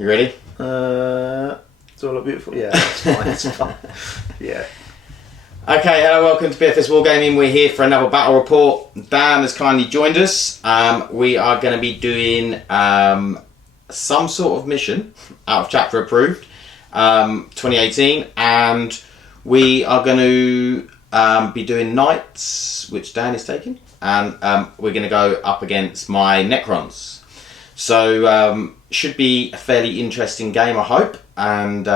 You ready? It's all beautiful. Yeah, it's fine. It's fine. Yeah. Okay, hello, welcome to BFS Wargaming. We're here for another battle report. Dan has kindly joined us. We are going to be doing some sort of mission out of chapter approved 2018, and we are going to be doing knights, which Dan is taking, and we're going to go up against my Necrons. So should be a fairly interesting game, I hope, and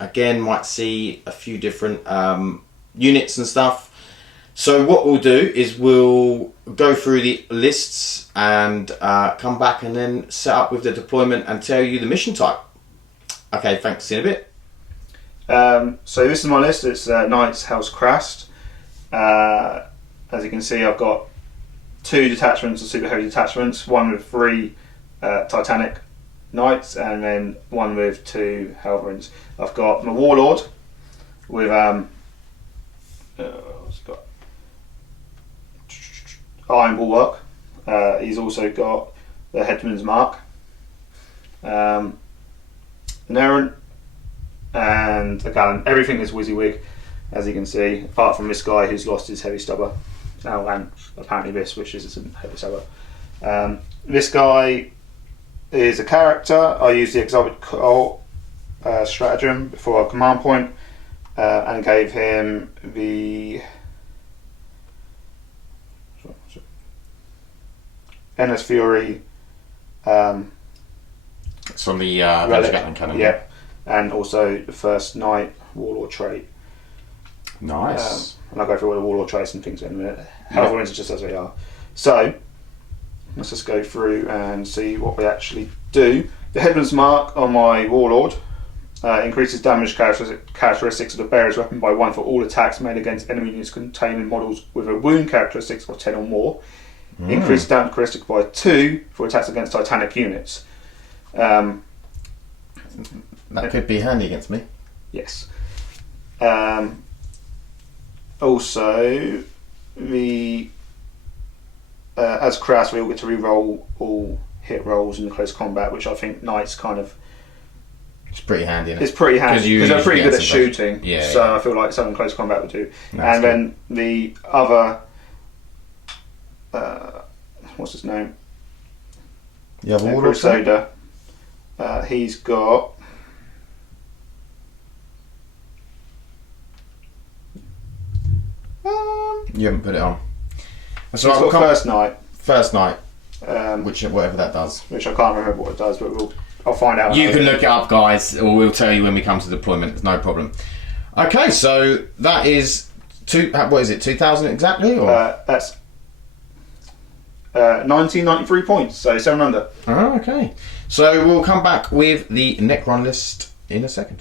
again might see a few different units and stuff. So what we'll do is we'll go through the lists and come back and then set up with the deployment and tell you the mission type. Okay, thanks. See you in a bit. So this is my list. It's Knights House KRAST. As you can see, I've got 2 detachments of super heavy detachments, one with 3 Titanic Knights and then one with 2 Halberins. I've got my Warlord with what's he got? Iron Bulwark. He's also got the Headsman's Mark, an Errant, and a Gallant. Everything is WYSIWYG, as you can see, apart from this guy who's lost his heavy stubber. Oh, and apparently this, which is a heavy stubber. This guy is a character. I use the Exotic Cult stratagem before our command point, and gave him the Endless Fury. It's from the Gatling Cannon. Yeah, and also the first Knight Warlord trait. Nice. And I'll go through all the Warlord traits and things in a minute. However, it's just as they are. So let's just go through and see what we actually do. The Headsman's Mark on my Warlord increases damage characteristics of the bearer's weapon by 1 for all attacks made against enemy units containing models with a wound characteristics of 10 or more. Increases damage characteristics by 2 for attacks against Titanic units. That could be handy against me. Yes. Also, the as KRAST, we all get to re-roll all hit rolls in close combat, which I think Knights kind of. It's pretty handy, isn't it? It's pretty handy because they're pretty good at shooting. Yeah. So yeah. I feel like something close combat would do. That's and then the other, what's his name? You have a Warlord Crusader. He's got. You haven't put it on. So I've got First Knight. First Knight. Whatever that does. Which I can't remember what it does, but I'll find out. You can look it up, guys, or we'll tell you when we come to deployment. It's no problem. Okay, so that is what is it? 2,000 exactly, or that's 1993 points, so 7 under. Oh, okay. So we'll come back with the Necron list in a second.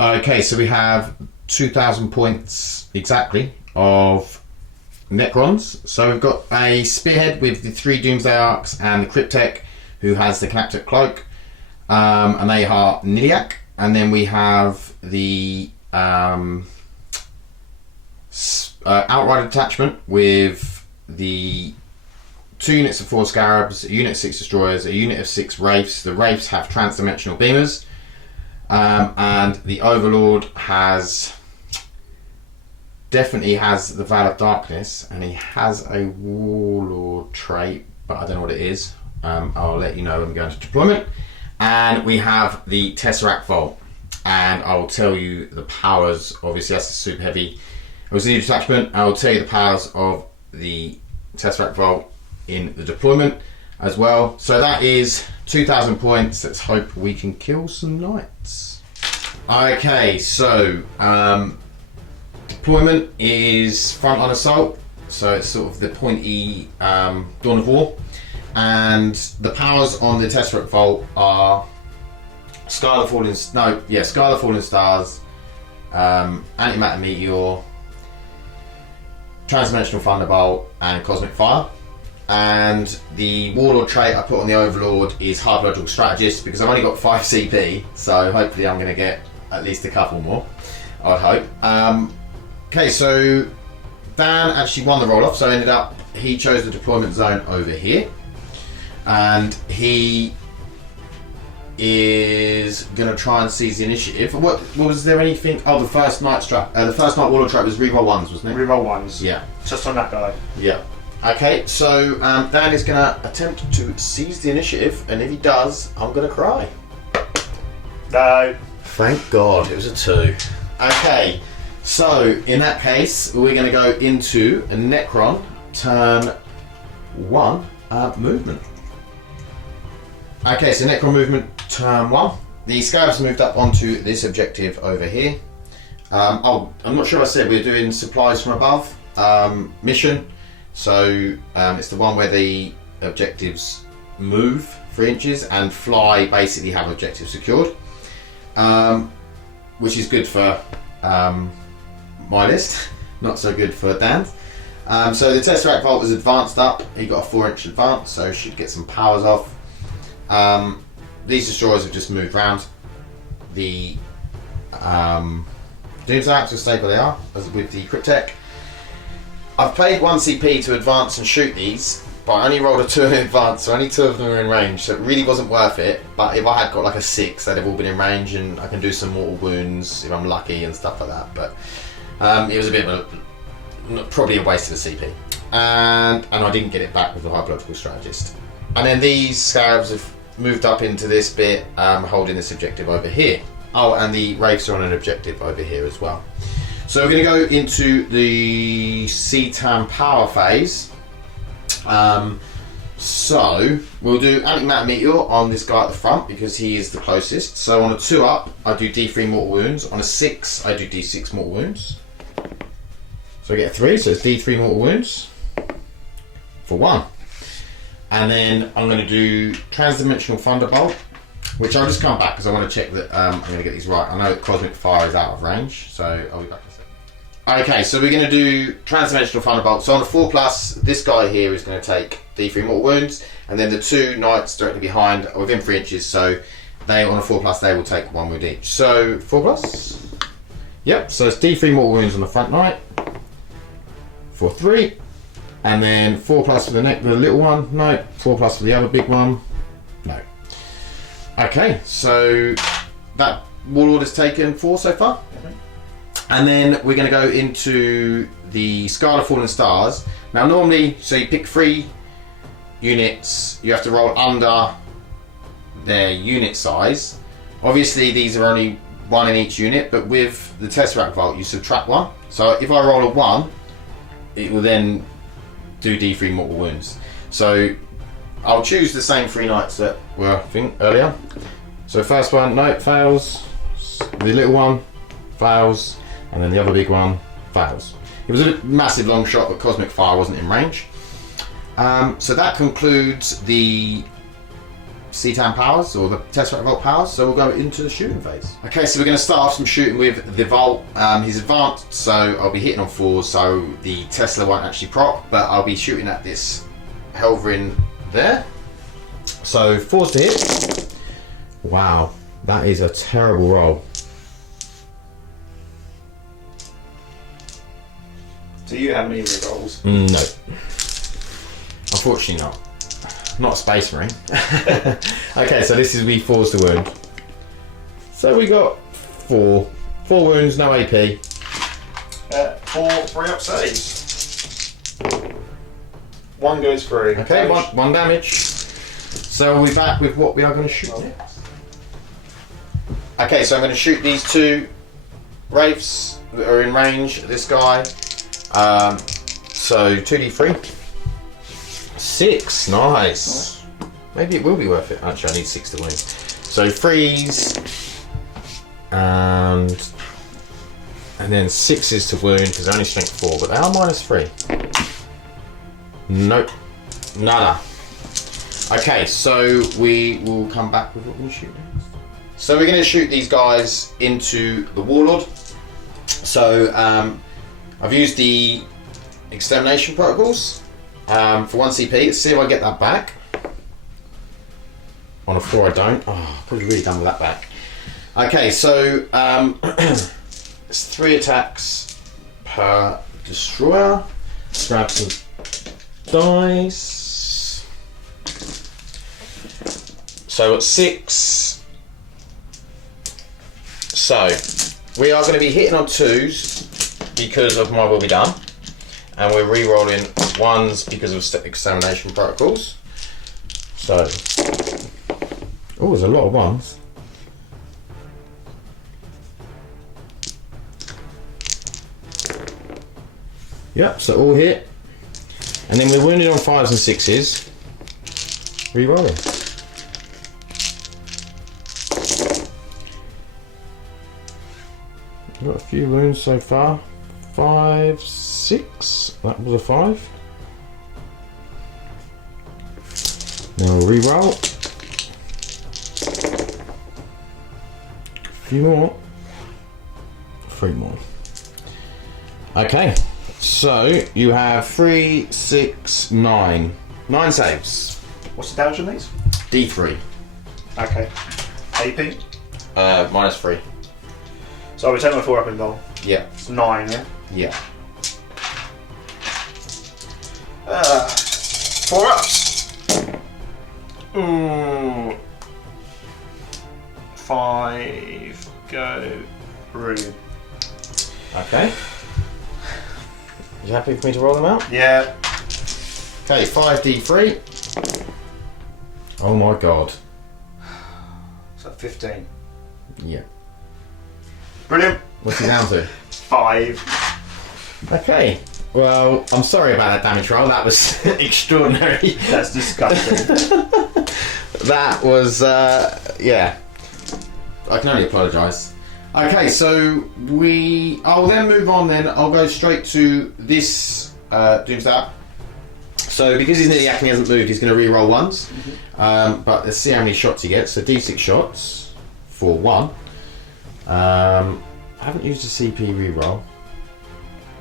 Okay, so we have 2,000 points exactly of Necrons. So we've got a Spearhead with the 3 Doomsday Arcs and the Cryptek, who has the Knapsack Cloak, and they are Niliac. And then we have the Outrider detachment with the 2 units of 4 Scarabs, a unit of 6 Destroyers, a unit of 6 Wraiths. The Wraiths have transdimensional beamers, and the Overlord definitely has the Veil of Darkness, and he has a Warlord trait, but I don't know what it is. I'll let you know when we go into deployment. And we have the Tesseract Vault, and I will tell you the powers. Obviously, that's a super heavy auxiliary detachment. I will tell you the powers of the Tesseract Vault in the deployment as well. So that is 2,000 points. Let's hope we can kill some knights. Okay, so deployment is front line assault, so it's sort of the pointy Dawn of War, and the powers on the Tesseract Vault are Sky of the Fallen Stars, Antimatter Meteor, Transdimensional Thunderbolt, and Cosmic Fire. And the Warlord trait I put on the Overlord is Hyperlogical Strategist, because I've only got 5 CP, so hopefully I'm going to get at least a couple more, I'd hope. Okay, so Dan actually won the roll-off, so he chose the deployment zone over here, and he is going to try and seize the initiative. What was there anything? Oh, the first night warlord trap was reroll ones, wasn't it? Reroll ones. Yeah. Just on that guy. Yeah. Okay, so Dan is going to attempt to seize the initiative, and if he does, I'm going to cry. No. Thank God, it was a 2. Okay, so in that case, we're going to go into a Necron turn 1 movement. Okay, so Necron movement turn 1. The Scarabs moved up onto this objective over here. I'm not sure if I said we're doing supplies from above mission. So it's the one where the objectives move 3 inches and fly basically have objectives secured, which is good for my list, not so good for Dan's. So the Tesseract Vault was advanced up. He got a 4-inch advance, so should get some powers off. These destroyers have just moved around. The Doomsayers will stay where they are, as with the Cryptek. I've paid 1 CP to advance and shoot these, but I only rolled a 2 in advance, so only 2 of them are in range, so it really wasn't worth it. But if I had got like a 6, they'd have all been in range, and I can do some mortal wounds if I'm lucky and stuff like that. But it was a bit of probably a waste of a CP. And I didn't get it back with the Biological Strategist. And then these Scarabs have moved up into this bit, holding this objective over here. Oh, and the Wraiths are on an objective over here as well. So we're going to go into the CTAM power phase. So we'll do Antimatter Meteor on this guy at the front because he is the closest. So on a 2 up, I do D3 mortal wounds. On a 6, I do D6 mortal wounds. So I get a 3, so it's D3 mortal wounds for 1. And then I'm going to do Transdimensional Thunderbolt, which I'll just come back because I want to check that I'm going to get these right. I know that Cosmic Fire is out of range, so I'll be back in a second. Okay, so we're going to do Transdimensional Thunderbolt. So on a 4+, this guy here is going to take D3 mortal wounds, and then the 2 knights directly behind are within 3 inches, so they on a 4+, they will take 1 wound each. So 4+. Yep, so it's D3 mortal wounds on the front knight for 3. And then 4+ for the little one, no. 4+ for the other big one, no. Okay, so that warlord has taken 4 so far. And then we're going to go into the Scarlet Fallen Stars. Now normally, so you pick 3 units, you have to roll under their unit size. Obviously these are only 1 in each unit, but with the Tesseract Vault you subtract 1. So if I roll a 1, it will then do D3 mortal wounds. So I'll choose the same 3 knights that were, I think, earlier. So first one, no, fails. The little one fails, and then the other big one fails. It was a massive long shot, but Cosmic Fire wasn't in range. So that concludes the CTAM powers, or the Tesseract Vault powers, so we'll go into the shooting phase. Okay, so we're going to start off some shooting with the Vault. He's advanced, so I'll be hitting on 4s, so the Tesla won't actually proc, but I'll be shooting at this Helverin there. So 4s to hit. Wow, that is a terrible roll. Do you have any rerolls? No. Unfortunately not. Not a Space Marine. Okay, so this is 4s to wound. So we got 4 wounds, no AP. 4 3-up saves. 1 goes through. Okay, one damage. So we'll be back with what we are going to shoot next. Okay, so I'm going to shoot these 2 Wraiths that are in range. This guy. So 2d3. 6, nice. Maybe it will be worth it. Actually, I need 6 to win. So 3s, and then 6s to wound because they're only strength 4, but they are -3. Nope, nada. Okay, so we will come back with what we're going to shoot next. So we're going to shoot these guys into the Warlord. So I've used the Extermination Protocols. For 1 CP, let's see if I get that back. On a 4 I don't. Oh, probably really done with that back. Okay, so it's 3 attacks per destroyer. Let's grab some dice. So at 6, So, we are going to be hitting on 2s because of my will be done. And we're re-rolling 1s because of examination protocols. So, oh, there's a lot of 1s. Yep, so all hit. And then we're wounded on 5s and 6s. Re-rolling. We've got a few wounds so far. 5, 6. That was a 5. Now we'll re-roll. A few more. 3 more. Okay. So you have 3, 6, 9. 9 saves. What's the damage on these? D3. Okay. AP? -3. So I'll be taking my 4 up and down. Yeah. It's 9, yeah? Yeah. 4 ups. 5 go through. Okay. You happy for me to roll them out? Yeah. Okay, 5d3. Oh my god. So 15. Yeah. Brilliant. What's it down to? 5. Okay. Well, I'm sorry about that damage roll. That was extraordinary. That's disgusting. That was, yeah. I can only apologise. Okay, so I'll then move on then. I'll go straight to this Doomsday. So because he's nearly acting, he hasn't moved, he's going to re-roll 1s. But let's see how many shots he gets. So D6 shots for 1. I haven't used a CP re-roll.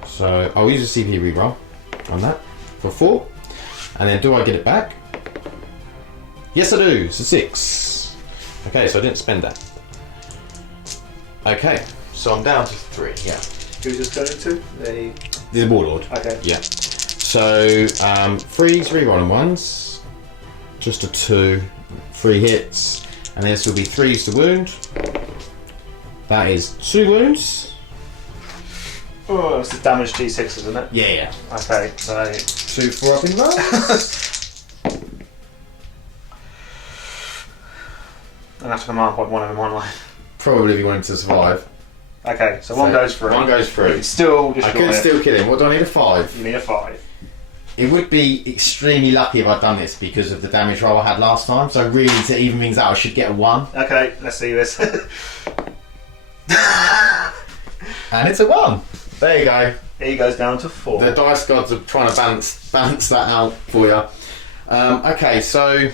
So I'll use a CP re-roll on that for 4. And then do I get it back? Yes I do, so 6. Okay, so I didn't spend that. Okay, so I'm down to 3, yeah. Who's this going to? The Warlord. Okay. Yeah. So, 3s, re-rolling 1s. Just a 2. 3 hits. And this will be 3s to wound. That is 2 wounds. Oh, it's the damage D6, isn't it? Yeah, yeah. Okay, so 2 4 up in rolls. I have to command point 1 of them, one line. Probably if you wanted to survive. Okay, so 1 goes through. 1 goes through. Still I destroy could it. still kill him. What do I need? A 5? You need a 5. It would be extremely lucky if I'd done this because of the damage roll I had last time. So really, to even things out, I should get a 1. Okay, let's see this. And it's a 1. There you go. He goes down to 4. The dice gods are trying to balance that out for you. Okay, so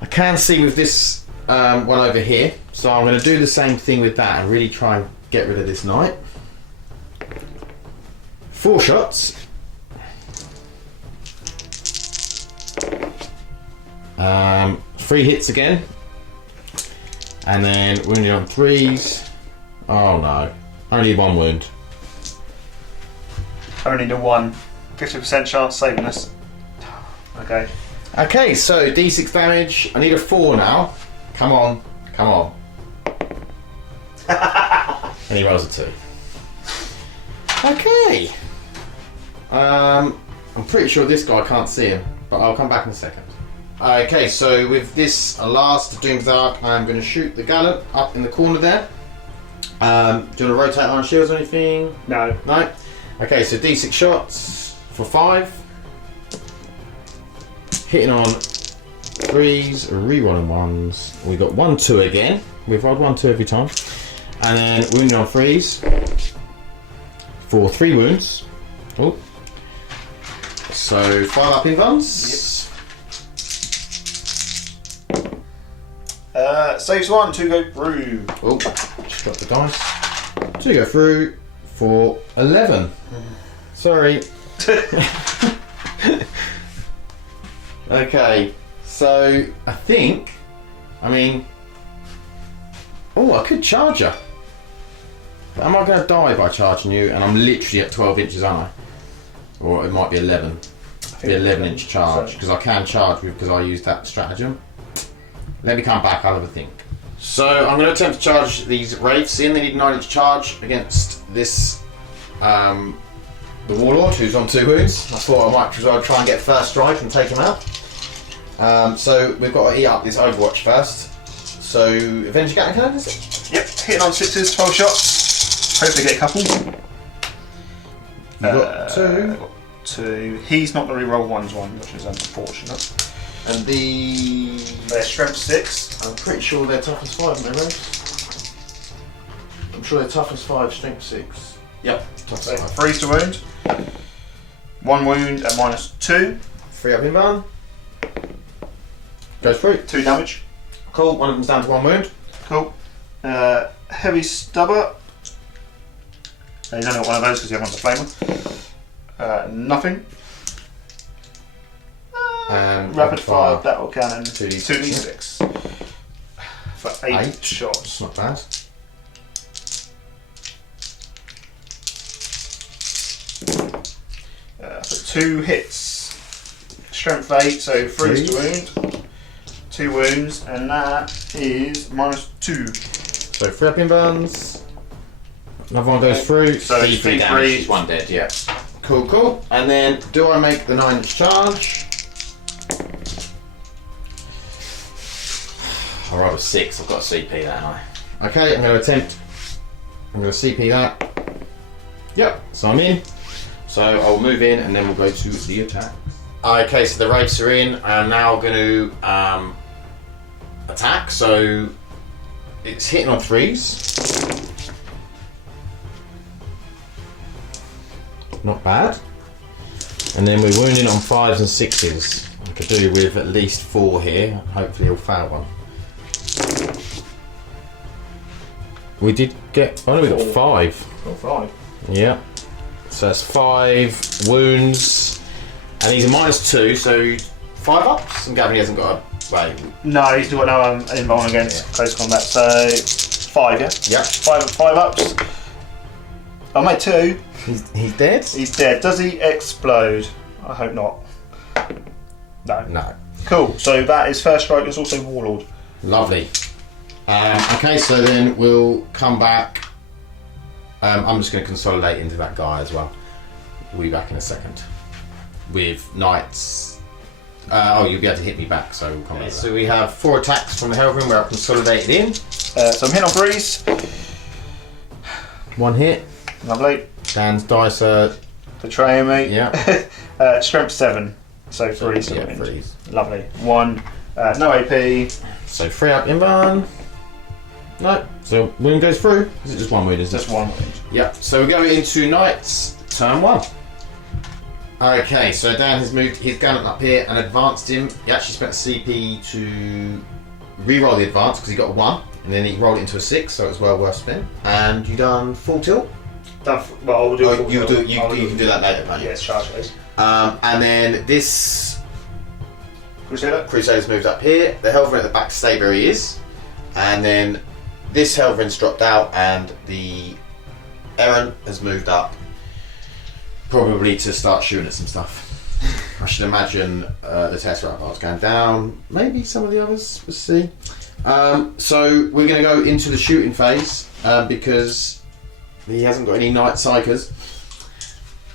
I can see with this one over here. So I'm going to do the same thing with that and really try and get rid of this knight. 4 shots. 3 hits again. And then wounded on 3s. Oh no. Only 1 wound. Only the 1. 50% chance saving us. Okay. Okay, so D6 damage. I need a 4 now. Come on. Come on. And he rolls a 2. Okay. I'm pretty sure this guy can't see him, but I'll come back in a second. Okay, so with this last Doom's Arc, I'm going to shoot the Gallant up in the corner there. Do you want to rotate iron shields or anything? No. No? Okay, so D6 shots for 5. Hitting on 3s, re-rolling 1s. We got 1 2 again. We've rolled 1 2 every time. And then wounding on 3s for 3 wounds. Oh. So 5 up in guns. Saves 1, 2 go through. Oh, just got the dice. 2 go through for 11. Sorry. Okay, so I think, I could charge her. But am I going to die by charging you? And I'm literally at 12 inches, aren't I? Or it might be 11. It'll be 11-inch charge because I can charge because I used that stratagem. Let me come back. I'll have a think. So I'm going to attempt to charge these wraiths in. They need a 9-inch charge against this, the warlord who's on 2 wounds. I thought I might as well try and get first strike and take him out. So we've got to eat up this Overwatch first. So Avenger Gatling Cannon, is it? Yep, hitting on 6s, 12 shots. Hopefully get a couple. You've got 2. 2. He's not the reroll ones one, which is unfortunate. And they're strength 6. I'm pretty sure they're toughness 5, aren't they, right? I'm sure they're toughness 5, strength 6. Yep, toughness 5. Freeze to wound. 1 wound at -2. 3 up in van. Goes through. 2 damage. Cool, one of them's down to 1 wound. Cool. Heavy stubber. He's only got one of those because he hasn't got the flamer. Nothing. Rapid fire battle cannon. 2d6. For 8 shots. Not bad. For 2 hits. Strength 8, so freeze to wound. 2 wounds, and that is -2. So 3 up in burns. Another one goes through. So it's C3 damage. 3. She's 1 dead, yeah. Cool, cool. And then do I make the 9-inch charge? I rolled a 6, I've got a CP that, haven't I? Okay, I'm going to attempt. I'm going to CP that. Yep, so I'm in. So I'll move in and then we'll go to the attack. Okay, so the wraiths are in. I'm now going to attack. So it's hitting on 3s. Not bad. And then we're wounding on 5s and 6s. I could do with at least 4 here. Hopefully he'll fail one. We did get. Oh no, we got 5. Got 5. Yeah. So that's 5 wounds. And he's a -2, so 5 ups. And Gavin hasn't got a. Wait. No, he's still got no invuln against close combat, so 5, yeah? Yep. 5 ups. I made 2. He's dead? He's dead. Does he explode? I hope not. No. No. Cool, so that is first strike, it's also warlord. Lovely. Okay, so then we'll come back. I'm just going to consolidate into that guy as well. We'll be back in a second. With knights. Oh, you'll be able to hit me back, so we'll come back. So we have 4 attacks from the Hellgrim where I've consolidated in. So I'm hitting on 3s. 1 hit. Lovely. Dan's dice are. Betraying me. Yeah. Strength 7. So 3 to Yeah, wound. 3s. Lovely. 1. No AP. So 3 up in van. No. So wound goes through. Is it just 1 wound? Is Just 1 wound. Yep. So we go into knights. Turn 1. Okay, so Dan has moved his gun up here and advanced him. He actually spent a CP to re-roll the advance because he got a 1, and then he rolled it into a 6, so it was well worth spin. And you done full tilt? Well, I'll do Oh, you can do that later, can't you? Yes, charge please. And then this Crusader's moved up here. The Helverin at the back stay where he is, and then this Helverin's dropped out, and the Eren has moved up. Probably to start shooting at some stuff. I should imagine the Tesseract bar's going down. Maybe some of the others. We'll see. So we're going to go into the shooting phase because he hasn't got any Night Psychers.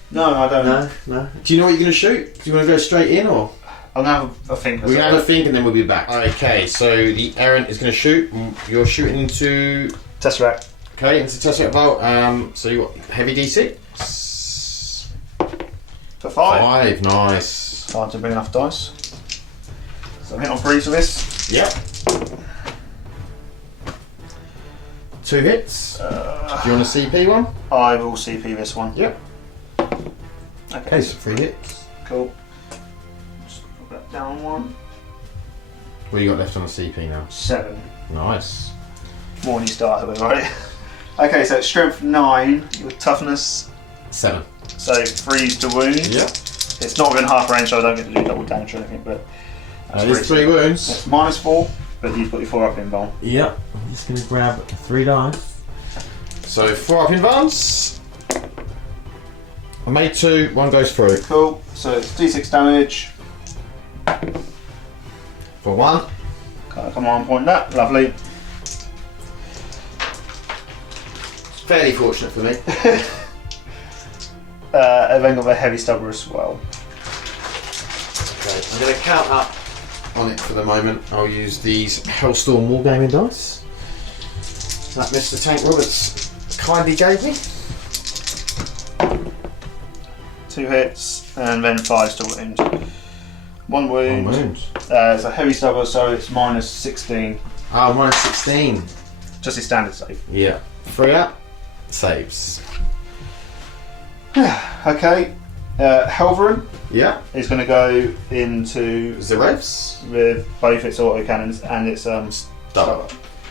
No, I don't know. No. Do you know what you're going to shoot? Do you want to go straight in or? I'm going to have a think. We're going to have a think and then we'll be back. Okay, so the Eren is going to shoot. You're shooting into. Tesseract. Okay, into Tesseract Bolt. So you got heavy D6. For 5. 5, nice. Hard to bring enough dice. So I'm hitting on 3s for this. Yep. 2 hits. Do you want a CP one? I will CP this one. Yep. Okay, so 3 hits. Cool. Just put that down 1. What do you got left on the CP now? 7. Nice. More than you started with, right? Okay, so strength 9, your toughness. 7. So freeze to wound. Yep. It's not within half range, so I don't get to do double damage or anything, but There's 3 wounds. It's -4, but you've got your 4 up invuln. Yep. I'm just going to grab 3 dice. So 4 up in advance. I made 2, 1 goes through. Cool. So it's D6 damage. For 1. Come on, point that. Lovely. fairly fortunate for me. I've then got the heavy stubber as well. Okay, I'm going to count up on it for the moment. I'll use these Hellstorm Wargaming dice that Mr. Tank Roberts kindly gave me. 2 hits and then 5 to wound. 1 wound. 1 wound. It's a heavy stubber, so it's minus 16. Oh, minus 16. Just a standard save. Yeah. 3 up. Saves. Okay. Helverin Yeah. is going to go into Zeroths. with both its autocannons and its stubber.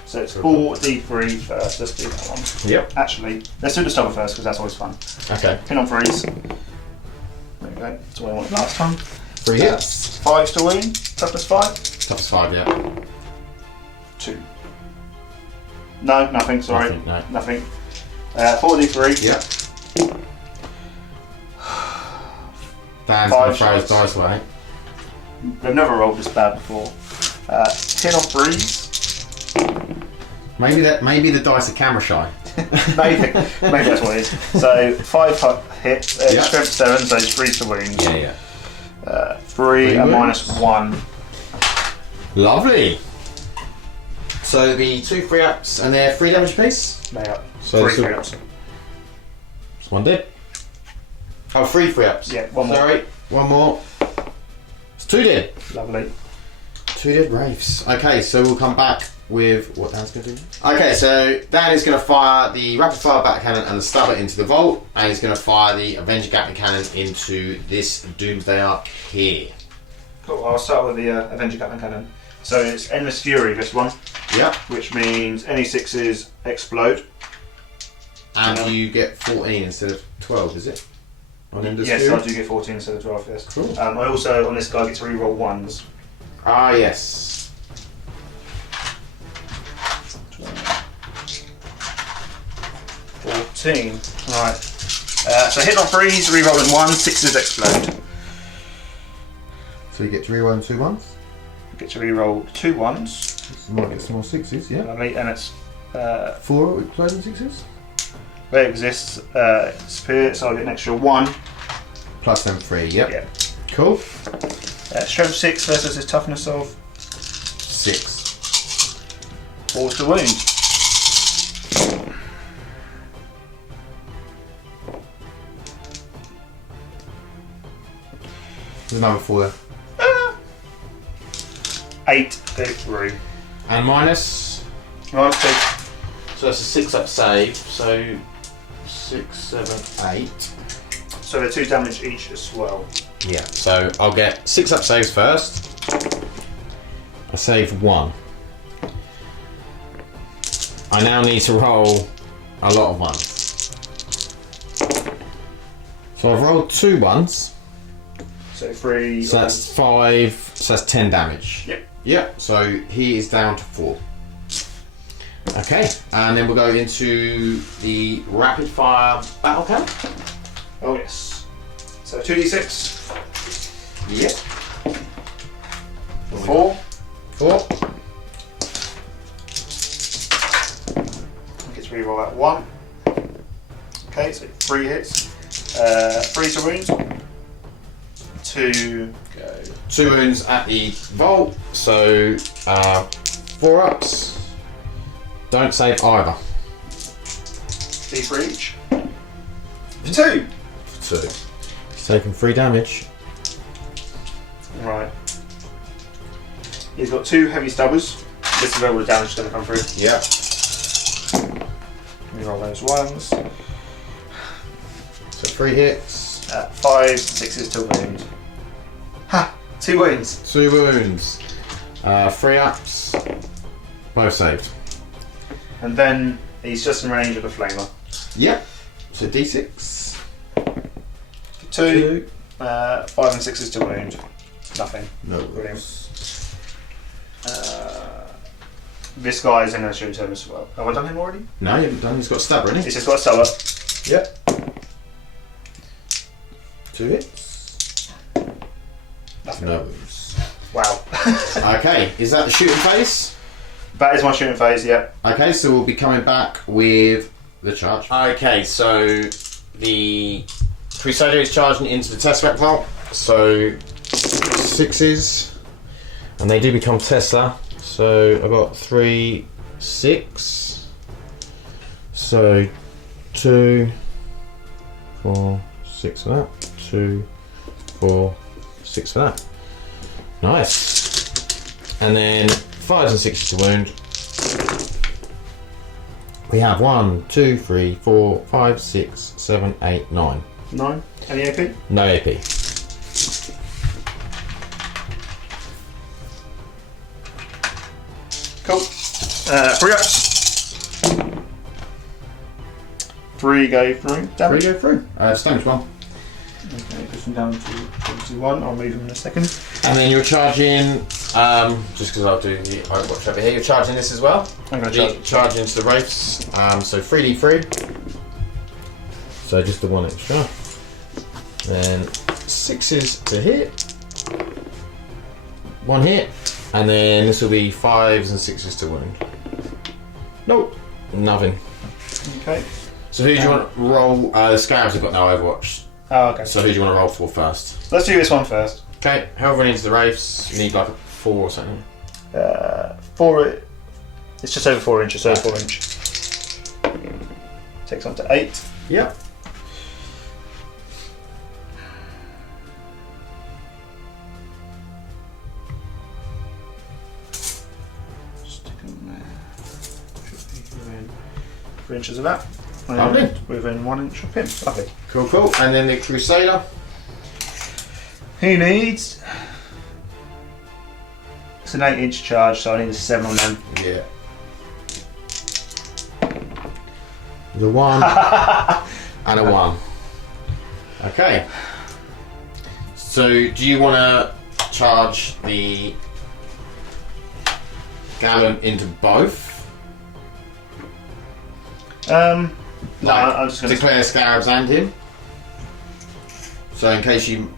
So it's 4d3 first. Let's do that one. Yep. Actually, let's do the stubber first because that's always fun. Okay. Pin on freeze. There we go. That's what I wanted last time. 3 hits. 5 to wound. Toughness 5. Toughness 5, yeah. 2. No, nothing. Sorry, Nothing, no. nothing. 4d3. Yeah. Dan's 5 going to throw his shots. dice away. We've never rolled this bad before. Pin on freeze. Maybe the dice are camera shy. maybe that's what it is. So 5 hits, Yeah. strength 7, so it's freeze to wound. Yeah. 3 and wounds. minus 1. Lovely. So the 2 free ups and they're 3 damage apiece. They are. So 3 free ups. Just 1 dead. Oh, 3 free ups. Yeah, 1 more. Sorry, 1 more. It's 2 dead. Lovely. 2 dead wraiths. Okay, so we'll come back with what Dan's going to do. Okay, so Dan is going to fire the rapid fire back cannon and the stubber into the vault, and he's going to fire the Avenger Gatling cannon into this Doomsday Ark here. Cool. I'll start with the Avenger Gatling Cannon. So it's Endless Fury, this one, Yep. which means any 6s explode. And you get 14 instead of 12, is it? On Endless Yes, Fury? I do get 14 instead of 12, yes. Cool. I also, on this guy, get to reroll 1s. Ah, yes. 14. Right. So hit on freeze, rerolling 1, 6s explode. So you get to reroll 2 ones? Get to reroll 2 1s. You might get some more 6s, yeah. Lovely, and it's 4 exploding 6s? where it exists, spirit, so I'll get an extra 1. Plus them 3, yep. Yeah. Cool. Strength 6 versus his toughness of 6. 4 to wound. There's another 4 there. 8 to 3. And minus? Minus 2. So that's a 6 up save, so 6, 7, 8. So they're 2 damage each as well. Yeah, so I'll get 6 up saves first. I save 1. I now need to roll a lot of 1s. So I've rolled 2 1s. So 3. So that's 5, so that's 10 damage. Yep. Yep, so he is down to 4. Okay, and then we'll go into the rapid fire battle count. Oh yes. So 2d6. Yep. 4. 4. I get to reroll that 1. Okay, so 3 hits. 3 to wound. 2 go. 2 wounds at the vault, so 4 ups. Don't save either. D3 each. 2. 2. He's taken 3 damage. Right. He's got 2 heavy stubbers. This is where all the damage is going to come through. Yeah. Reroll those 1s. So 3 hits. 5, 6s to wound. Ha! 2 wounds. 2 wounds. 3 ups. Both saved. And then he's just in range of the flamer. Yep. So D6. 2, 5 and 6s to wound. Nothing. No. Brilliant. This guy is in a shooting turn as well. Have I done him already? No, you haven't done. He's got stubber, hasn't He's just got a stubber. he? Yep. 2 hits. Nothing. No wounds. Wow. Okay, is that the shooting phase? That is my shooting phase, yeah. Okay, so we'll be coming back with the charge. Okay, so the Crusader is charging into the Tesseract vault. So 6s, and they do become Tesla. So I got 3, 6. So 2, 4, 6 for that. 2, 4, 6 for that. Nice. And then 5s and 6s to wound. We have 1, 2, 3, 4, 5, 6, 7, 8, 9. 9. Any AP? No AP. Cool. 3 up. 3 go through. Damage. 3 go through. Damage 1. Okay, push them down to 21. I'll move them in a second. And then you're charging, just because I'll do the Overwatch over here, you're charging this as well. I'm going to charge into the Wraiths. So 3d3. So just the 1 extra. Then 6s to hit. 1 hit. And then this will be 5s and 6s to wound. Nope. Nothing. Okay. So who do you want to roll? The Scarabs have got no Overwatch. Oh, okay. So who do you want to roll for first? Let's do this one first. Okay, however into the Wraiths, you need like a 4 or something. 4. It's just over 4 inches, so 4 inch. Takes on to 8. Yep. Stick them there. Should be within 3 inches of that. Lovely. Within 1 inch of him. Lovely. Cool, cool. And then the Crusader. He needs. It's an 8-inch charge, so I need a 7 on them. Yeah. The 1 and a 1. Okay. So do you want to charge the Gallant into both? No, I'm just going to declare Scarabs and him. So in case you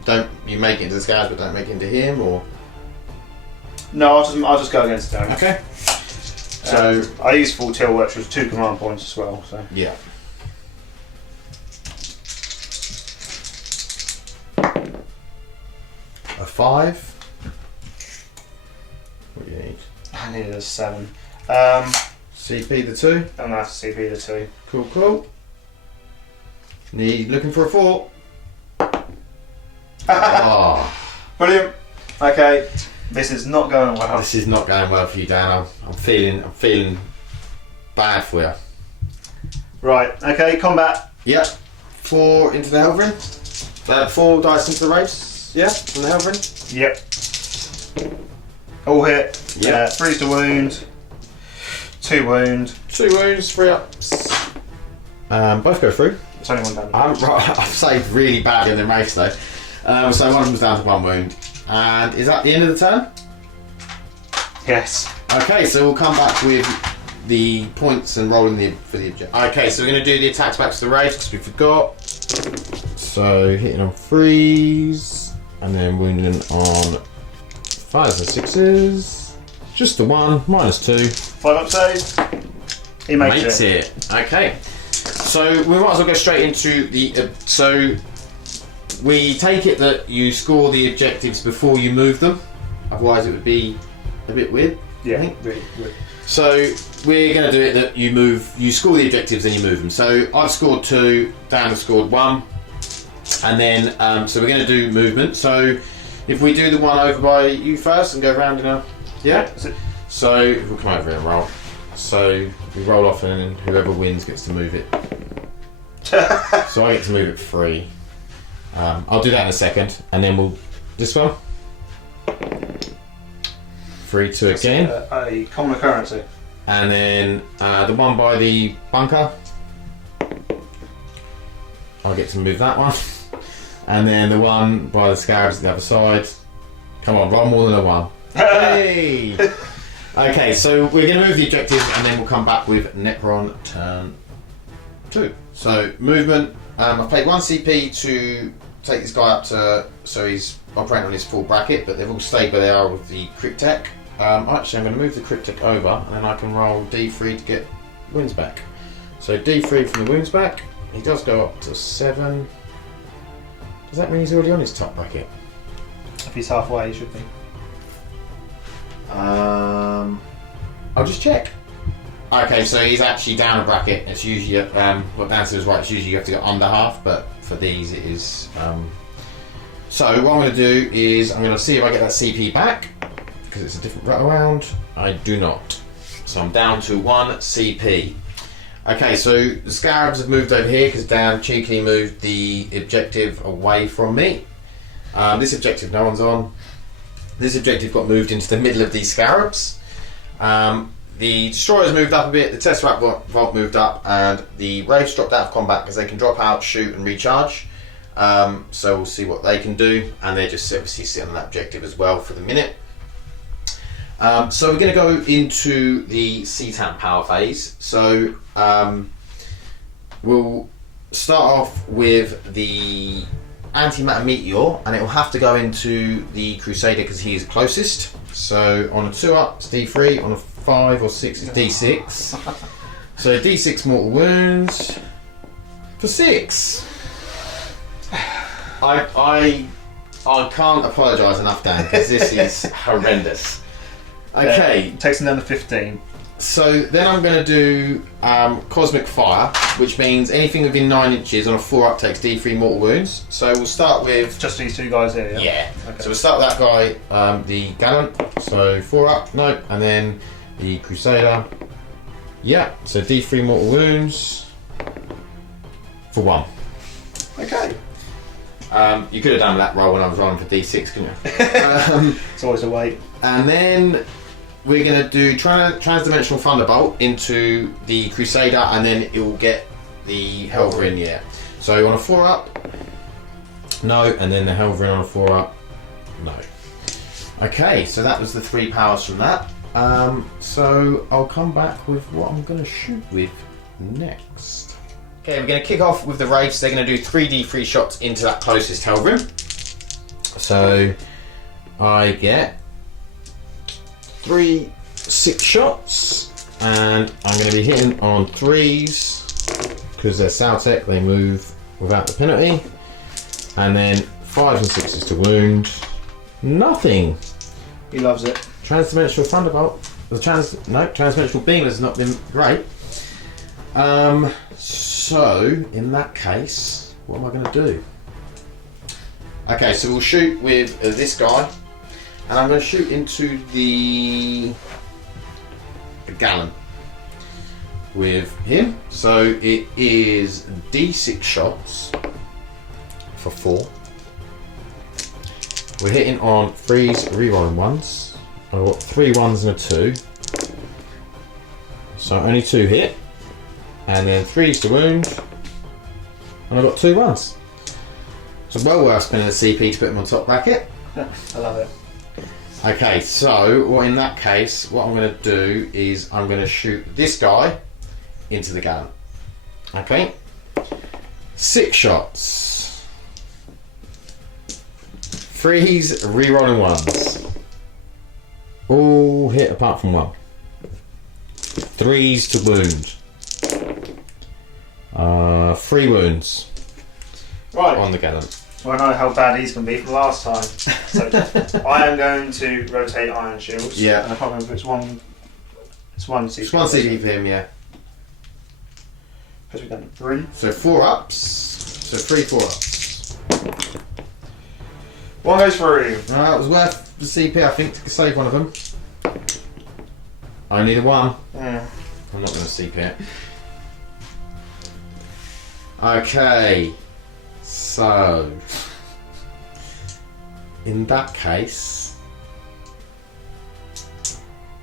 make it into the Scarabs but don't make it into him, or no, I'll just go against them. okay. So I use full tilt, which was 2 command points as well. So yeah. A 5. What do you need? I needed a 7. CP the 2. And that's CP the 2. Cool, cool. Need looking for a 4. Oh, Brilliant. Okay, this is not going well. this is not going well for you, Dan. I'm feeling bad for you. Right. Okay. Combat. Yep. 4 into the Helverin. 4 dice into the race. Yeah, from the Helverin. Yep. All hit. Yep. 3 to wound. 2 wound. 2 wounds, 3 ups. Both go through. It's only 1 damage. I've saved really badly in the race though. So one of them's down to 1 wound. And is that the end of the turn? Yes. Okay, so we'll come back with the points and rolling for the object. Okay, so we're going to do the attacks back to the race because we forgot. So hitting on 3s and then wounding on 5s and 6s. Just the 1, -2. 5 up save. He makes it. Okay. So we might as well go straight into the. So we take it that you score the objectives before you move them. Otherwise, it would be a bit weird. Yeah. I think. Really. So we're going to do it that you score the objectives, then you move them. So I've scored 2, Dan has scored 1, and then so we're going to do movement. So if we do the one over by you first and go round in a So if we'll come over here and roll. So we roll off, and then whoever wins gets to move it. So I get to move it 3. I'll do that in a second, and then we'll this one. 3, 2 again. A common occurrence. And then the one by the bunker, I get to move that one. And then the one by the Scarabs at the other side. Come on, roll more than a 1. Hey! Okay, so we're going to move the objectives and then we'll come back with Necron turn 2. So, movement. I've paid 1 CP to take this guy up to, so he's operating on his full bracket, but they've all stayed where they are with the Cryptek. Actually, I'm going to move the Cryptek over and then I can roll D3 to get wins back. So D3 from the wounds back. He does go up to 7. Does that mean he's already on his top bracket? If he's halfway, he should be. I'll just check. Okay, so he's actually down a bracket. It's usually what Dan said was right. It's usually you have to go under half, but for these it is. So what I'm going to do is I'm going to see if I get that CP back because it's a different round. I do not. So I'm down to 1 CP. Okay, so the Scarabs have moved over here because Dan cheekily moved the objective away from me. This objective no one's on. This objective got moved into the middle of these Scarabs. The Destroyers moved up a bit, the Tesseract Vault moved up, and the Wraiths dropped out of combat because they can drop out, shoot and recharge. So we'll see what they can do, and they're just obviously sitting on that objective as well for the minute. So we're going to go into the CTAM power phase. So we'll start off with the Antimatter Meteor, and it will have to go into the Crusader because he is closest. So on a 2-up it's D3, on a 5 or 6 it's D6. So D6 mortal wounds for 6. I can't apologise enough, Dan, because this is horrendous. Okay. Takes him down to 15. So then I'm going to do Cosmic Fire, which means anything within 9 inches on a 4-up takes D3 mortal wounds. So we'll start with... Just these two guys here, yeah? Yeah. Okay. So we'll start with that guy, the Gallant. So 4-up, no. And then the Crusader. Yeah. So D3 mortal wounds for 1. Okay. You could have done that roll when I was rolling for D6, couldn't you? It's always a wait. And then we're going to do Transdimensional Thunderbolt into the Crusader, and then it will get the Helverin, yeah. So on a 4-up, no, and then the Helverin on a 4-up, no. Okay, so that was the 3 powers from that. So I'll come back with what I'm going to shoot with next. Okay, we're going to kick off with the Wraiths. They're going to do 3d3 shots into that closest Helverin. So I get 3 6 shots, and I'm going to be hitting on 3s because they're Saltec, they move without the penalty, and then 5s and 6s to wound. Nothing. He loves it. Transdimensional Thunderbolt. Transdimensional Beam has not been great. So in that case, what am I going to do? Okay, so we'll shoot with this guy. And I'm going to shoot into the Gallant with him. So it is D6 shots for 4. We're hitting on 3s, rerolling 1s. I've got 3 1s and a 2. So only 2 hit. And then 3s to wound. And I've got 2 1s. So well worth spending the CP to put him on top bracket. I love it. Okay, so in that case, what I'm going to do is I'm going to shoot this guy into the Gallant. Okay, 6 shots, 3s, rerolling 1s, all hit apart from 1. 3s to wound, 3 wounds Right. on the Gallant. Well, I know how bad he's going to be from last time. So I am going to rotate Iron Shields. Yeah. And I can't remember if it's one. It's 1 CP. It's 1 CP for him, yeah. Because we've done 3. So 4 ups. So 3 4-ups. 1 goes through. It was worth the CP, I think, to save one of them. I need a 1. Yeah. I'm not going to CP it. Okay. So, in that case,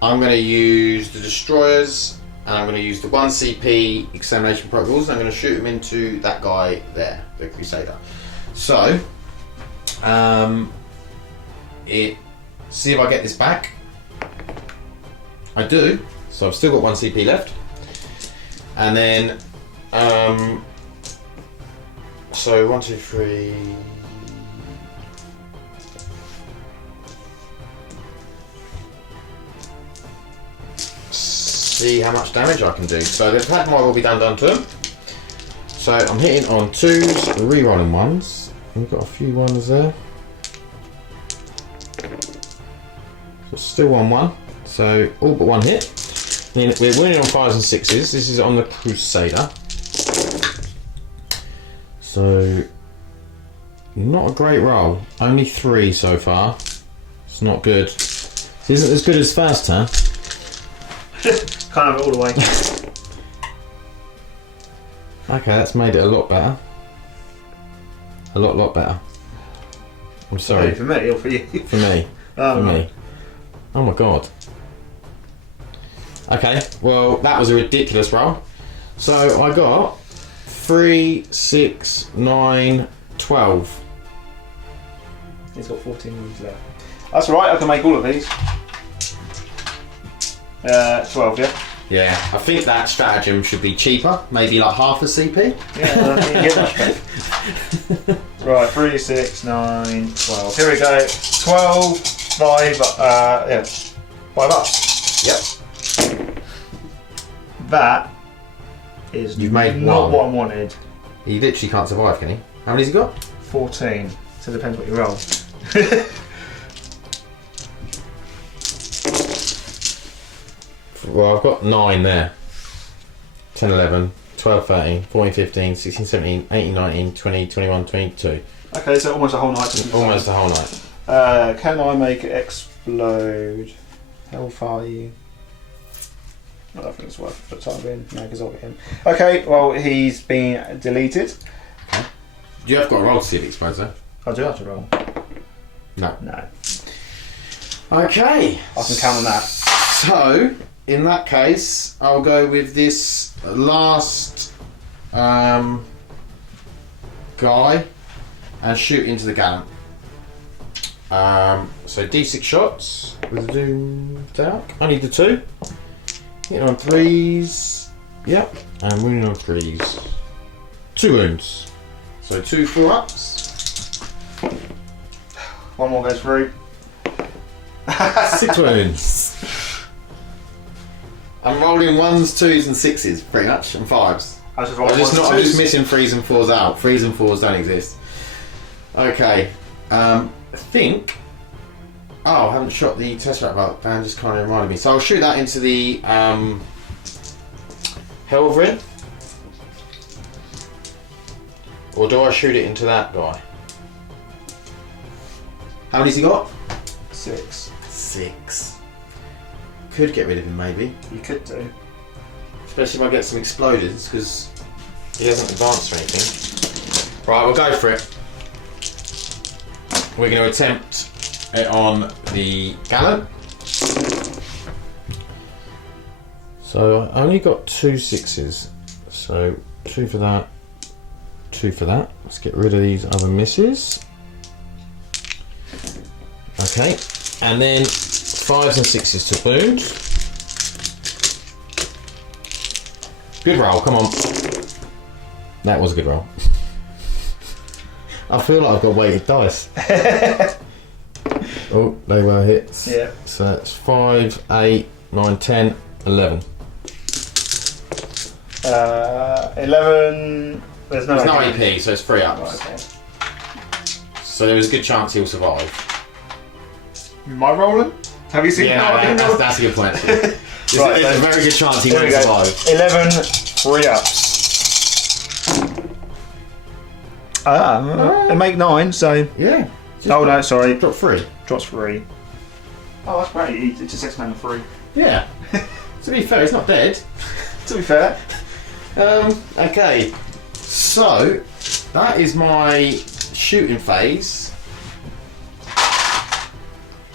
I'm going to use the Destroyers, and I'm going to use the 1 CP Examination Protocols, and I'm going to shoot him into that guy there, the Crusader. So, see if I get this back. I do, so I've still got 1 CP left. And then, so 1, 2, 3. see how much damage I can do. So the attack mod will be done to them. So I'm hitting on 2s, re-rolling 1s. We've got a few 1s there. So still 1-1. So all but 1 hit. We're winning on 5s and 6s. This is on the Crusader. So not a great roll. Only 3 so far. It's not good. It isn't as good as first turn. Can't have it all the way. Okay, that's made it a lot better. A lot better. I'm sorry. Hey, for me or for you? For me. For me. Oh my god. Okay, well that was a ridiculous roll. So I got 3, 6, 9, 12. He's got 14 moves left. That's alright, I can make all of these. 12, yeah? Yeah, I think that stratagem should be cheaper, maybe like half the CP. Yeah, I think you get that. Right, 3, 6, 9, 12. Here we go. 12, 5, 5 ups. Yep. That is You've made not one. what I wanted. He literally can't survive, can he? How many's he got? 14. So it depends what you roll. Well, I've got 9 there. 10, 11, 12, 13, 14, 15, 16, 17, 18, 19, 20, 21, 22. Okay, so almost a whole night. Almost the whole night. Can I make it explode? How far are you? I don't think it's worth it for the time being. No, because I'll get him. Okay, well, he's been deleted. Okay. You have got to roll to see if it explodes though. I do have to roll. No. No. Okay. I can count on that. So, in that case, I'll go with this last guy and shoot into the gallant. So D6 shots with the Doom Dark. I need the 2. Hitting on 3s. Yep. And wounding on 3s. 2 wounds. So 2 4-ups. One more goes through. 6 wounds. I'm rolling 1s, 2s and 6s pretty much, and 5s. I'm just I'm just missing 3s and 4s out. 3s and 4s don't exist. Okay. I think... Oh, I haven't shot the Tesseract about. Dan just kind of reminded me. So I'll shoot that into the Helvrin. Or do I shoot it into that guy? How many's he got? 6. 6. Could get rid of him maybe. You could do. Especially if I get some exploders, because he hasn't advanced or anything. Right, we'll go for it. We're going to attempt it on the gallant. So I only got 2 6s. So 2 for that, 2 for that. Let's get rid of these other misses. Okay, and then 5s and 6s to wound. Good roll, come on. That was a good roll. I feel like I've got weighted dice. Oh, they were hits. Yeah. So that's 5, 8, 9, 10, 11. 11. There's no AP, so it's 3 ups. Right, okay. So there was a good chance he'll survive. Am I rolling? Have you seen how I roll? That's a good point. There's Right, a very good chance he Here we won't go. survive. 11 3 ups. They make 9, so. Yeah. Oh no, sorry. Drop 3. Drops 3. Oh, that's great. It's just 6 3. Yeah. To be fair, he's not dead. To be fair. Okay. So, that is my shooting phase.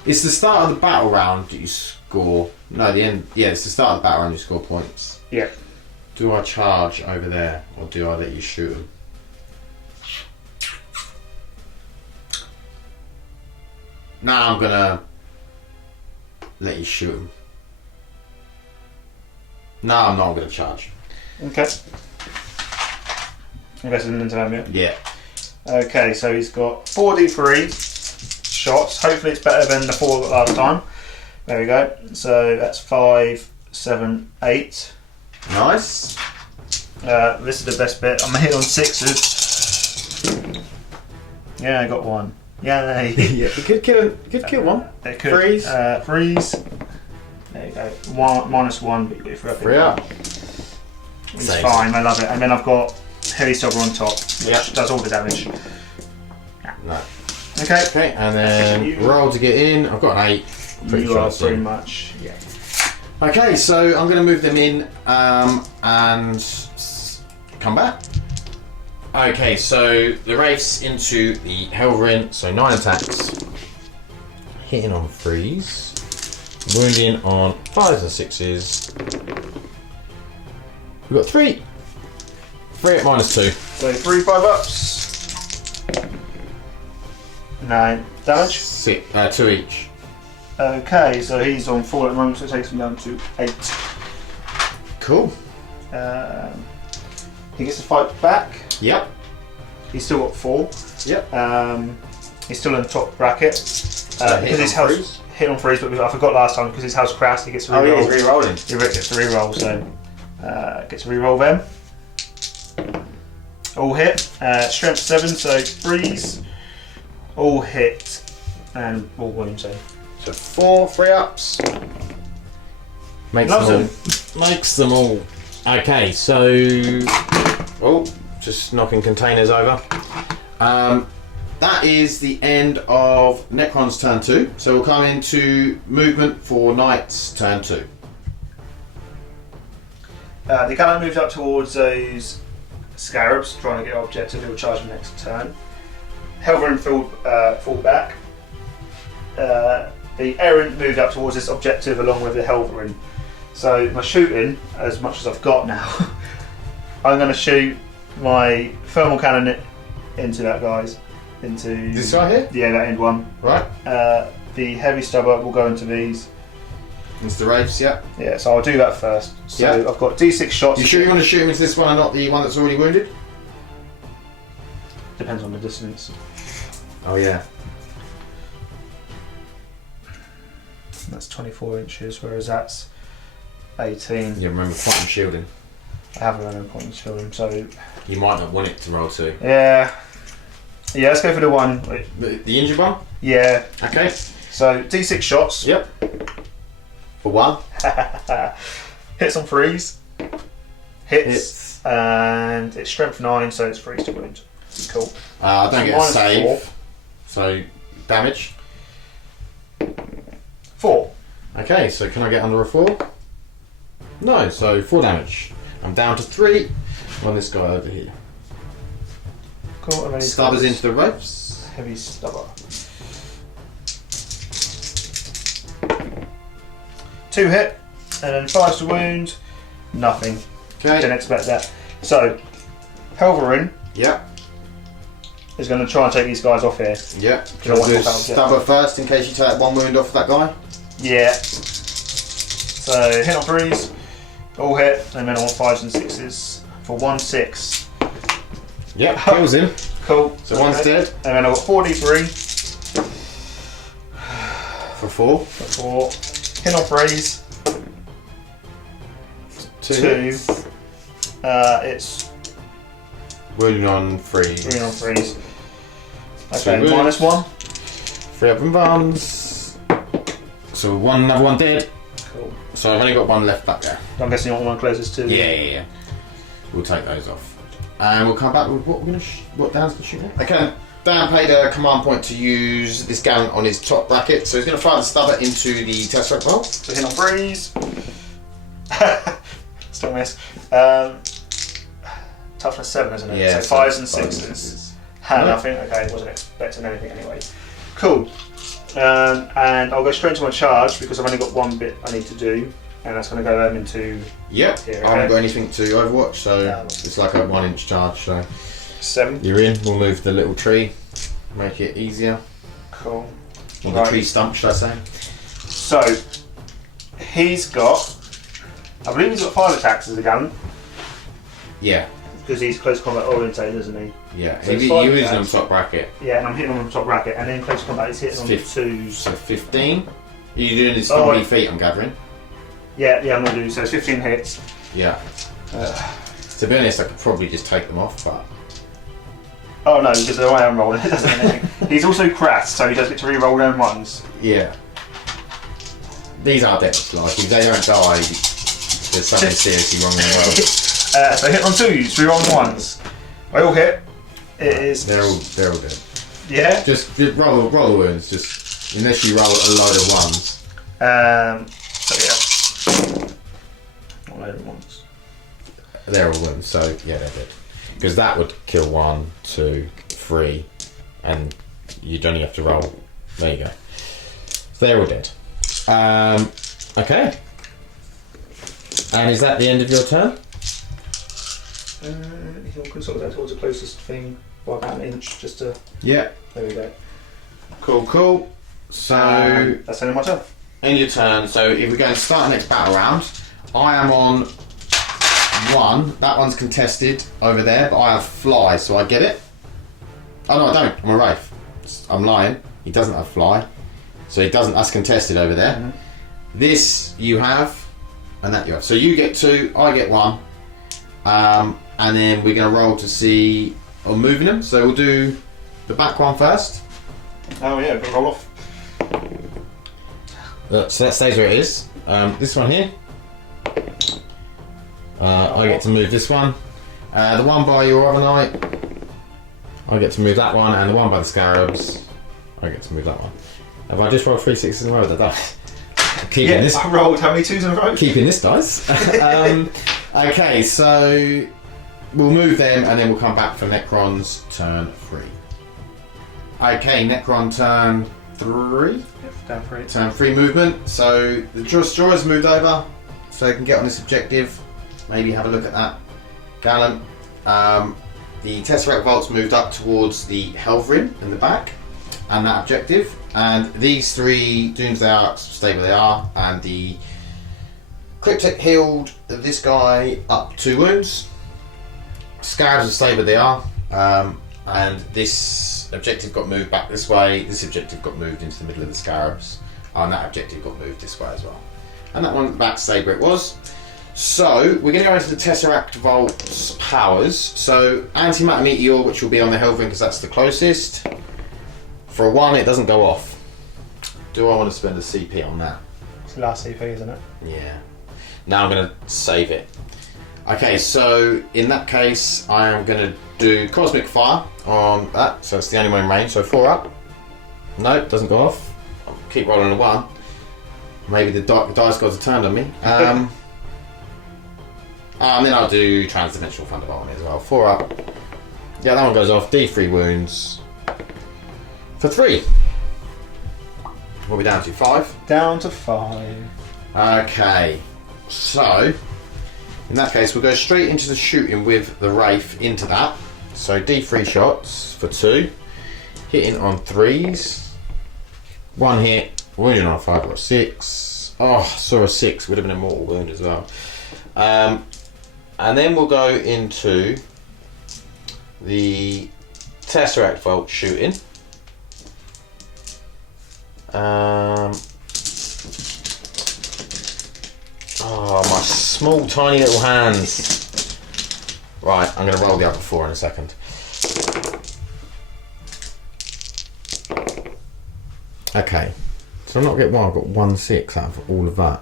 It's the start of the battle round that you score. No, the end. Yeah, it's the start of the battle round you score points. Yeah. Do I charge over there, or do I let you shoot him? Nah, I'm gonna let you shoot him. Nah, I'm not gonna charge. Okay. Invested into them, yeah? Yeah. Okay, so he's got 4d3 shots. Hopefully it's better than the 4 last time. There we go. So that's 5, 7, 8. Nice. This is the best bit. I'm hitting on 6s. Yeah, I got 1. Yay! Yeah, you could kill one. It could. Freeze. Freeze. There you go. -1, but you get 3 up. It's Saves fine, I love it. And then I've got Heavy Stubber on top, which Yep. does all the damage. No. Okay. Okay, and then roll to get in. I've got an 8. Pretty You sure are it's pretty in. much, yeah. Okay, so I'm going to move them in and come back. Okay, so the Wraiths into the Helverin, so 9 attacks. Hitting on 3s. Wounding on 5s and 6s. We've got 3. 3 at -2. So 3 5-ups. 9 damage. 2 each. Okay, so he's on 4 at the moment, so it takes him down to 8. Cool. He gets to fight back. Yep. He's still got 4. Yep. He's still in the top bracket. Because his house hit on freeze, but I forgot last time because his house KRAST, he gets to reroll. Oh, yeah, he's re-rolling. He gets to reroll, so gets to reroll them. All hit. Strength 7, so freeze. All hit and all wound. So 4 3-ups. Makes Loves them all. Makes them all. Okay, so just knocking containers over. That is the end of Necron's turn 2. So we'll come into movement for Knight's turn 2. the Gallant moves up towards those scarabs, trying to get objective. He'll charge the next turn. Helverin fall back. The Errant moved up towards this objective along with the Helverin. So my shooting, as much as I've got now, I'm going to shoot my thermal cannon into that guys. Into This guy here? Yeah, that end one. Right. The heavy stubber will go into these. Into the Wraiths, yeah. Yeah, so I'll do that first. So Yeah. I've got D6 shots. You sure you want to shoot him into this one and not the one that's already wounded? Depends on the distance. Oh yeah. That's 24 inches, whereas that's 18. Yeah, remember quantum shielding. I haven't run a point to him, so You might not want it to roll 2. yeah. Yeah, let's go for the one. Wait. The injured one? Yeah. Okay. So D6 shots. Yep. For 1. Hits on freeze. Hits. And it's strength 9, so it's freeze to wound. Cool. I don't get a save. 4. So, damage. 4. Okay, so can I get under a 4? No, so 4 damage. I'm down to 3 on this guy over here. Cool. And then he's Stubbers got into the Wraiths. heavy stubber. 2 hit, and then 5 to wound. Nothing. Didn't Okay. expect that. So, Helverin Yep. is going to try and take these guys off here. Yep. Can I I'll do walk out? stubber first in case you take 1 wound off that guy. Yeah. So hit on freeze, all hit, and then on 5s and 6s for 1/6. Yep, kills him. Cool. So one's dead. And then I've got 4d3 For 4. for hit on freeze. 2. It's Wounding on 3. 3 on freeze. Two Okay, wounds. -1. 3 up and bombs. So another one dead. Cool. So I've only got 1 left back there. I'm guessing you want one closest to. Yeah. We'll take those off. And we'll come back with what we're gonna what Dan's gonna shoot at. Okay. Dan paid a command point to use this gallant on his top bracket, so he's gonna fire the stubber into the tesseract roll. So hit on freeze. Still miss. Toughness 7, isn't it? Yeah. So 5s and 6s. Nothing. Okay, wasn't expecting anything anyway. Cool. And I'll go straight to my charge because I've only got 1 bit I need to do, and that's going to go into Yep. Here, I haven't okay. got anything to Overwatch, so No. it's like a 1-inch charge. So 7. you're in. We'll move the little tree, make it easier. Cool. Or the Right. tree stump, should I say? So he's got, I believe he's got 5 attacks as a gun Yeah. because he's close combat orientated, isn't he? Yeah. So He it's he 5 was on attacks. top bracket. Yeah, and I'm hitting him on the top bracket, and then close combat he's hitting on the 2s. So 15. Are you doing this Oh, company wait. feat? I'm gathering. Yeah, I'm going to do, so it's 15 hits. Yeah. To be honest, I could probably just take them off, but... Oh no, because the way I'm rolling, it doesn't mean anything. He's also KRAST, so he does get to re-roll them ones. Yeah. These are deaths, like, if they don't die, there's something seriously wrong in the world. So hit on 2s, re-roll on 1s. I all hit. It is... They're all dead. Yeah? Just roll the wounds, just... Unless you roll a load of 1s. So yeah. A load of 1s. They're all wounds, so yeah, they're dead. Because that would kill 1, 2, 3, and you'd only have to roll. There you go. So they're all dead. Okay. And is that the end of your turn? You can consolidate towards the closest thing by about an inch, just to... Yeah. There we go. Cool. So... that's only my turn. In your turn, so if we go and start the next battle round, I am on 1. That one's contested over there, but I have fly, so I get it. Oh no, I don't. I'm a Wraith. I'm lying. He doesn't have fly. So he doesn't, that's contested over there. Mm-hmm. This you have, and that you have. So you get 2, I get 1. And then we're going to roll to see on moving them. So we'll do the back one first. Oh yeah, but roll off. So that stays where it is. This one here. I get to move this one. The one by your other knight, I get to move that one, and the one by the scarabs, I get to move that one. Have I just rolled 3 6s in a row? That dice. Yeah, this. I rolled how many 2s in a row? Keeping this dice. Okay, so we'll move them, and then we'll come back for Necron's turn 3. Okay, Necron turn 3. Yep, down 3. Turn 3 movement. So the destroyer's moved over, so they can get on this objective. Maybe have a look at that. Gallant. The Tesseract Volt's moved up towards the Helvrin in the back, and that objective. And these 3 Doomsday Arcs stay where they are, and the Cryptic healed this guy up 2 wounds. Scarabs will stay where they are, and this objective got moved back this way. This objective got moved into the middle of the Scarabs, and that objective got moved this way as well. And that one back stayed where it was. So we're going to go into the Tesseract Volt's powers. So Antimatter Meteor, which will be on the Helvin because that's the closest. For a 1, it doesn't go off. Do I want to spend a CP on that? It's the last CP, isn't it? Yeah. Now I'm going to save it. Okay, so in that case, I am going to do Cosmic Fire on that. So it's the only one in range. So 4 up. No, it doesn't go off. I'll keep rolling a 1. Maybe the dice gods have turned on me. And then I'll do Transdimensional Thunderbolt on it as well. 4 up. Yeah, that one goes off. D3 wounds. For 3. What are we down to? 5? Down to 5. Okay. So, in that case, we'll go straight into the shooting with the Wraith into that. So D3 shots for 2. Hitting on 3s. 1 hit. Wounding on a 5 or a 6. Oh, saw a 6. Would have been a mortal wound as well. And then we'll go into the Tesseract Volt shooting. Oh, my small tiny little hands. Right, I'm going to roll the other 4 in a second. Okay, so I'm not getting 1, I've got 1 6 out of all of that.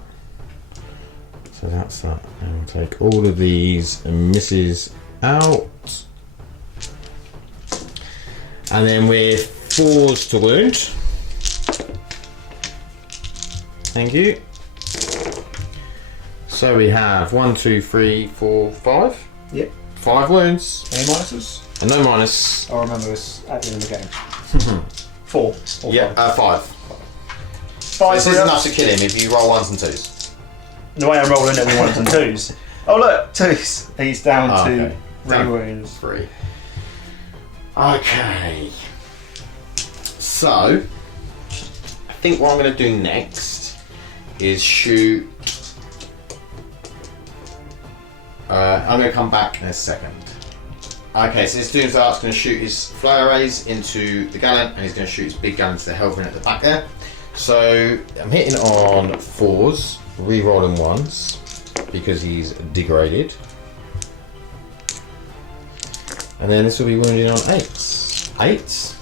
So that's that. And we'll take all of these and misses out. And then we're 4s to wound. Thank you. So we have 1, 2, 3, 4, 5. Yep. 5 wounds. Any minuses? And no minus. I remember this at the end of the game. 4. Yeah, 5. 5. So this is enough to kill him if you roll 1s and 2s. The way I'm rolling every 1s and 2s. Oh look, 2s. He's down to 3 wounds. 3. Okay. So, I think what I'm going to do next is shoot. I'm going to come back in a second. Okay, so this Doomsday going to shoot his fly arrays into the Gallant, and he's going to shoot his big gun into the Helvin at the back there. So I'm hitting on 4s, re-rolling 1s because he's degraded. And then this will be wounding on 8s. 8s?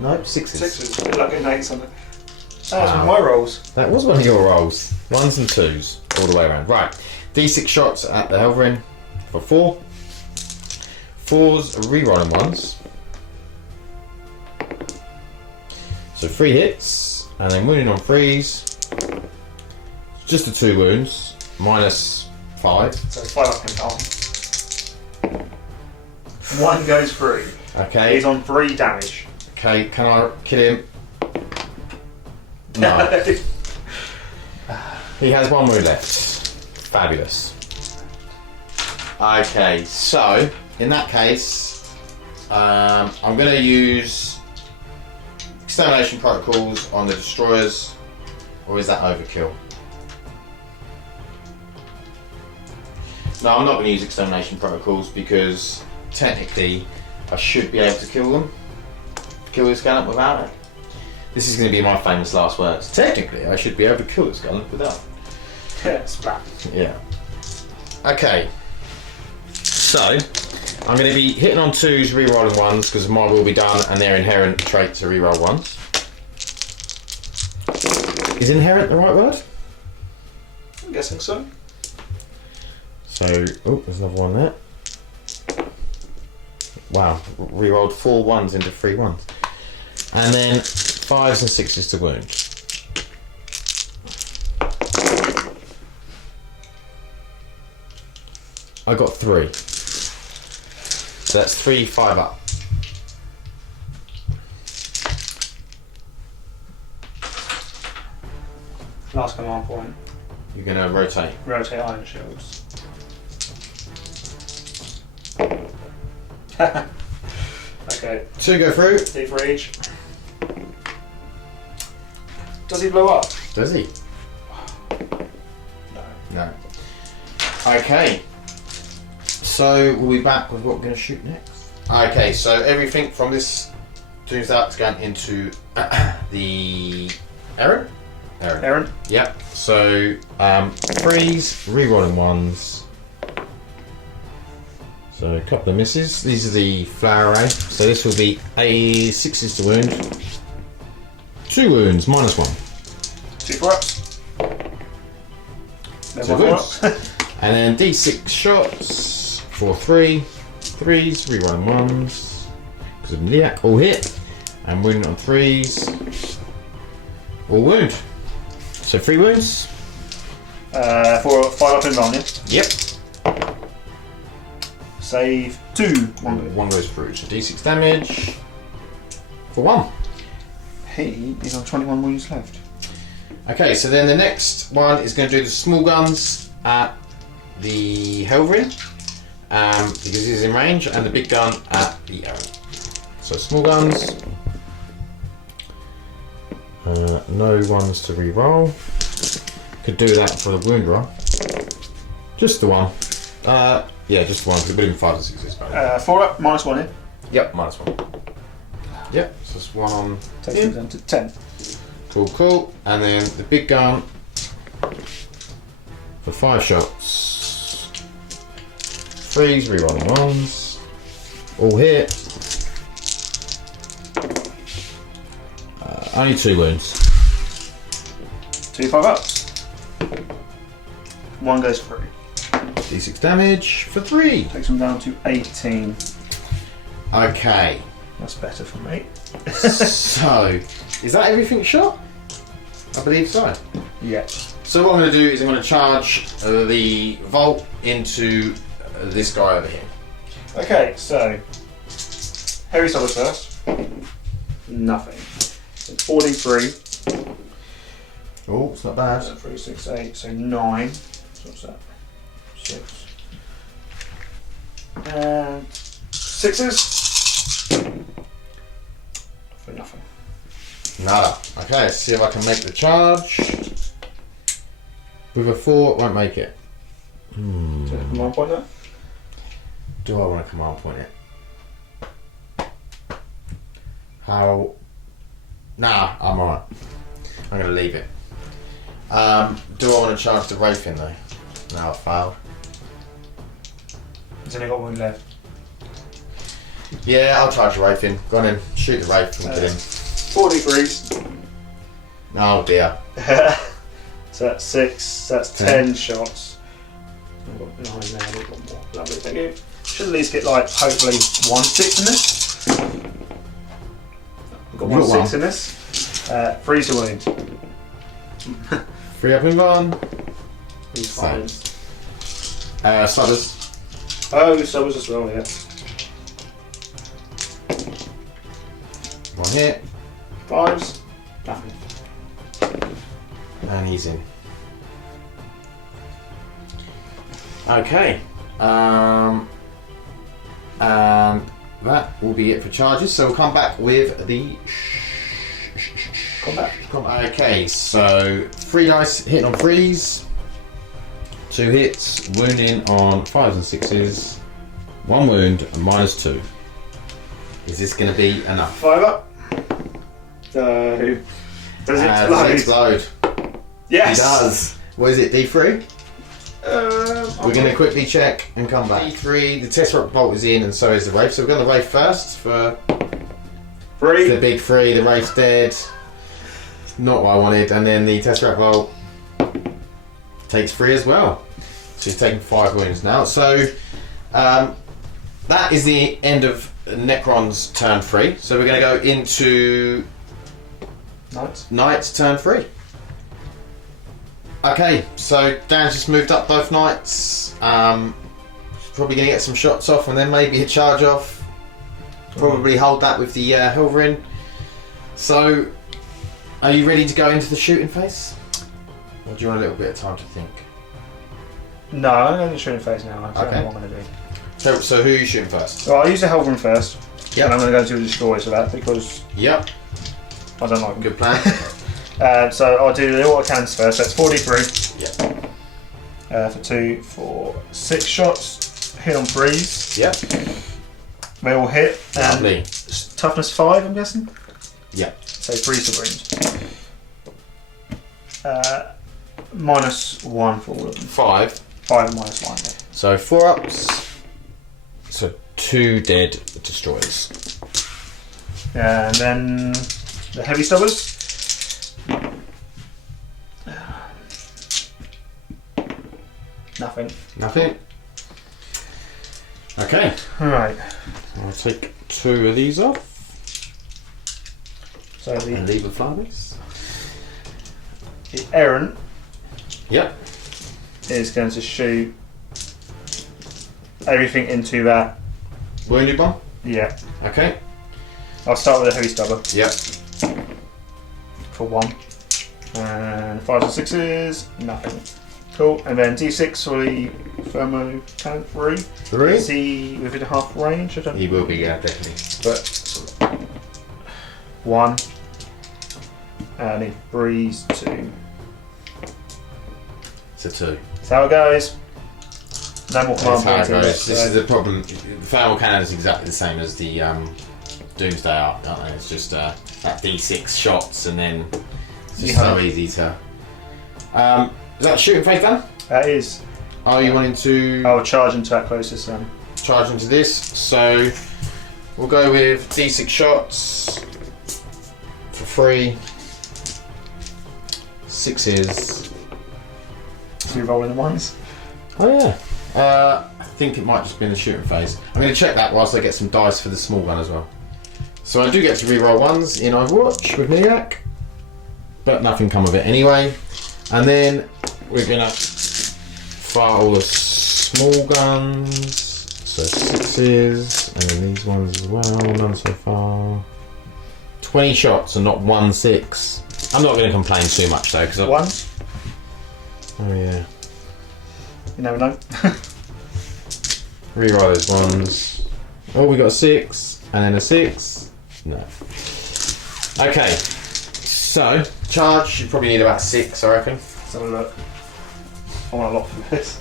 Nope, 6s. 6s. Good luck getting 8s on it. That's one of my rolls. That was one of your rolls. 1s and 2s all the way around. Right, D6 shots at the Helverin for 4. 4s, re-rolling 1s. So 3 hits, and then wounding on 3s. Just the 2 wounds, minus 5. So 5 up and down. 1 goes through. Okay. He's on 3 damage. Okay, can I kill him? No. He has 1 wound left. Fabulous. Okay, so in that case, I'm going to use extermination protocols on the destroyers, or is that overkill? No, I'm not going to use extermination protocols because technically I should be able to kill them. Kill this Gallant without it. This is going to be my famous last words. Technically, I should be able to kill this Gallant without it. Yeah, splat. Yeah. Okay. So, I'm going to be hitting on 2s, re-rolling 1s, because my will be done, and their inherent traits are re-roll 1s. Is inherent the right word? I'm guessing so. So, oh, there's another one there. Wow, re-rolled 4 1s into 3 1s. And then 5s and 6s to wound. I got 3. So that's 3 5 up. Last command point. You're going to rotate. Rotate iron shields. Okay. 2 go through. 2 for each. Does he blow up? Does he? No. No. Okay. So we'll be back with what we're going to shoot next. Okay, so everything from this turns out to go into the Aaron. Aaron? Yep. So 3s, re-rolling 1s. So a couple of misses. These are the flower array. So this will be a 6s to wound. 2 wounds, minus 1. 2 for ups. 2 wounds. And then D6 shots for 3. 3s, rerolling 1s. Because of Niak, all hit. And wound on 3s. All wound. So 3 wounds. 4 5 up in roll, yeah? Yep. Save 2. 1 goes through. So D6 damage for 1. He is on 21 wounds left. Okay, so then the next one is going to do the small guns at the Helverin, because he's in range, and the big gun at the arrow. So small guns. No ones to re-roll. Could do that for the wound roll. Just the one. Yeah, just the one. It would have been 5 and 6s. 4 up, minus 1 in. Yep, minus 1. Yep, so it's 1 on. Takes him down to 10. Cool, cool. And then the big gun for 5 shots. 3s, rerolling 1s. All hit. Only 2 wounds. 2 5 ups. 1 goes through. D6 damage for 3. Takes him down to 18. Okay. That's better for me. So, is that everything shot? I believe so. Yeah. So what I'm going to do is I'm going to charge the Volt into this guy over here. Okay, so heavy solid first. Nothing. 43. Oh, it's not bad. 3, 6, 8, so 9. So what's that? 6. And 6s. For nothing. Nada. Okay, let's see if I can make the charge. With a 4, it won't make it. So command point there. Do I want to command point it? How? Nah, I'm alright. I'm going to leave it. Do I want to charge the Wraith in though? No, I failed. He's only got one left. Yeah, I'll charge the Wraith in. Go on in, shoot the Wraith and kill him. 4 degrees. Oh dear. So that's 6, that's 10 shots. I've got 9 now, I've got more. Lovely, thank you. Should at least get like, hopefully, 1 6 in this. I've got 1 6 in this. Freeze the wound. 3 up in 1. He's fine. Sluggers. Oh, Summers as well, yeah. 1 hit. 5s. Nothing. And he's in. Okay. And that will be it for charges. So we'll come back with the Combat. Okay, so 3 dice hitting on 3s, 2 hits, wounding on 5s and 6s, 1 wound and -2. Is this going to be enough? 5 up. So, does it explode? Yes. It does. What is it, D3? We're going to quickly check and come back. D3, the Tesseract Bolt is in and so is the Wraith. So we're going to Wraith first for 3. the big 3, the Wraith's dead. Not what I wanted. And then the Tesseract Bolt takes 3 as well. So he's taking 5 wounds now. So that is the end of Necron's turn 3. So we're going to go into Knight's turn 3. Okay, so Dan's just moved up both Knights. Probably going to get some shots off and then maybe a charge off. Probably hold that with the Hilverin. So, are you ready to go into the shooting phase? Or do you want a little bit of time to think? No, I'm going to shooting phase now. I don't know what I'm going to do. So who are you shooting first? So I'll use the Helverin first. Yep. And I'm going to go to the destroyers for that because Yep. I don't like them. Good plan. So I'll do the auto cannons first. That's 43. Yep. For 2, 4, 6 shots. Hit on 3s. Yep. They all hit. And Lovely. toughness 5, I'm guessing. Yep. So 3 wounds. -1 for all of them. 5. 5 and -1. Yeah. So 4 ups. So 2 dead destroyers. And then the heavy stubbers. Nothing. Nothing. Okay. Alright. I'll take 2 of these off. So And the leave the flowers. errant Yep. is going to shoot everything into that. Wounded one. Yeah. Okay. I'll start with a heavy stubber Yep. for 1. And 5s and 6s, nothing. Cool. And then D6 for the thermo cannon 3. 3. Is he within half range? I don't He will be, yeah, definitely. But 1. And he breeze 2. It's a 2. That's how it goes. No more command That's how it points. goes. This is the problem. The thermal cannon is exactly the same as the Doomsday Arc, don't they? It's just that D6 shots and then it's just so easy to... is that shooting phase done? That is. Are you wanting to I'll charge into that closest then. charge into this? So we'll go with D6 shots for 3. 6s. So you're rolling the ones. Oh yeah. I think it might just be in the shooting phase. I'm going to check that whilst I get some dice for the small gun as well. So I do get to reroll 1s in Overwatch with Niak, but nothing come of it anyway. And then we're going to fire all the small guns, so 6s, and then these ones as well, none so far. 20 shots and not 1 6. I'm not going to complain too much though, because Ones? Oh yeah. You never know. Reroll those ones. Oh, we got a 6 and then a 6. No. Okay. So charge. You probably need about 6, I reckon. Let's have a look. I want a lot for this.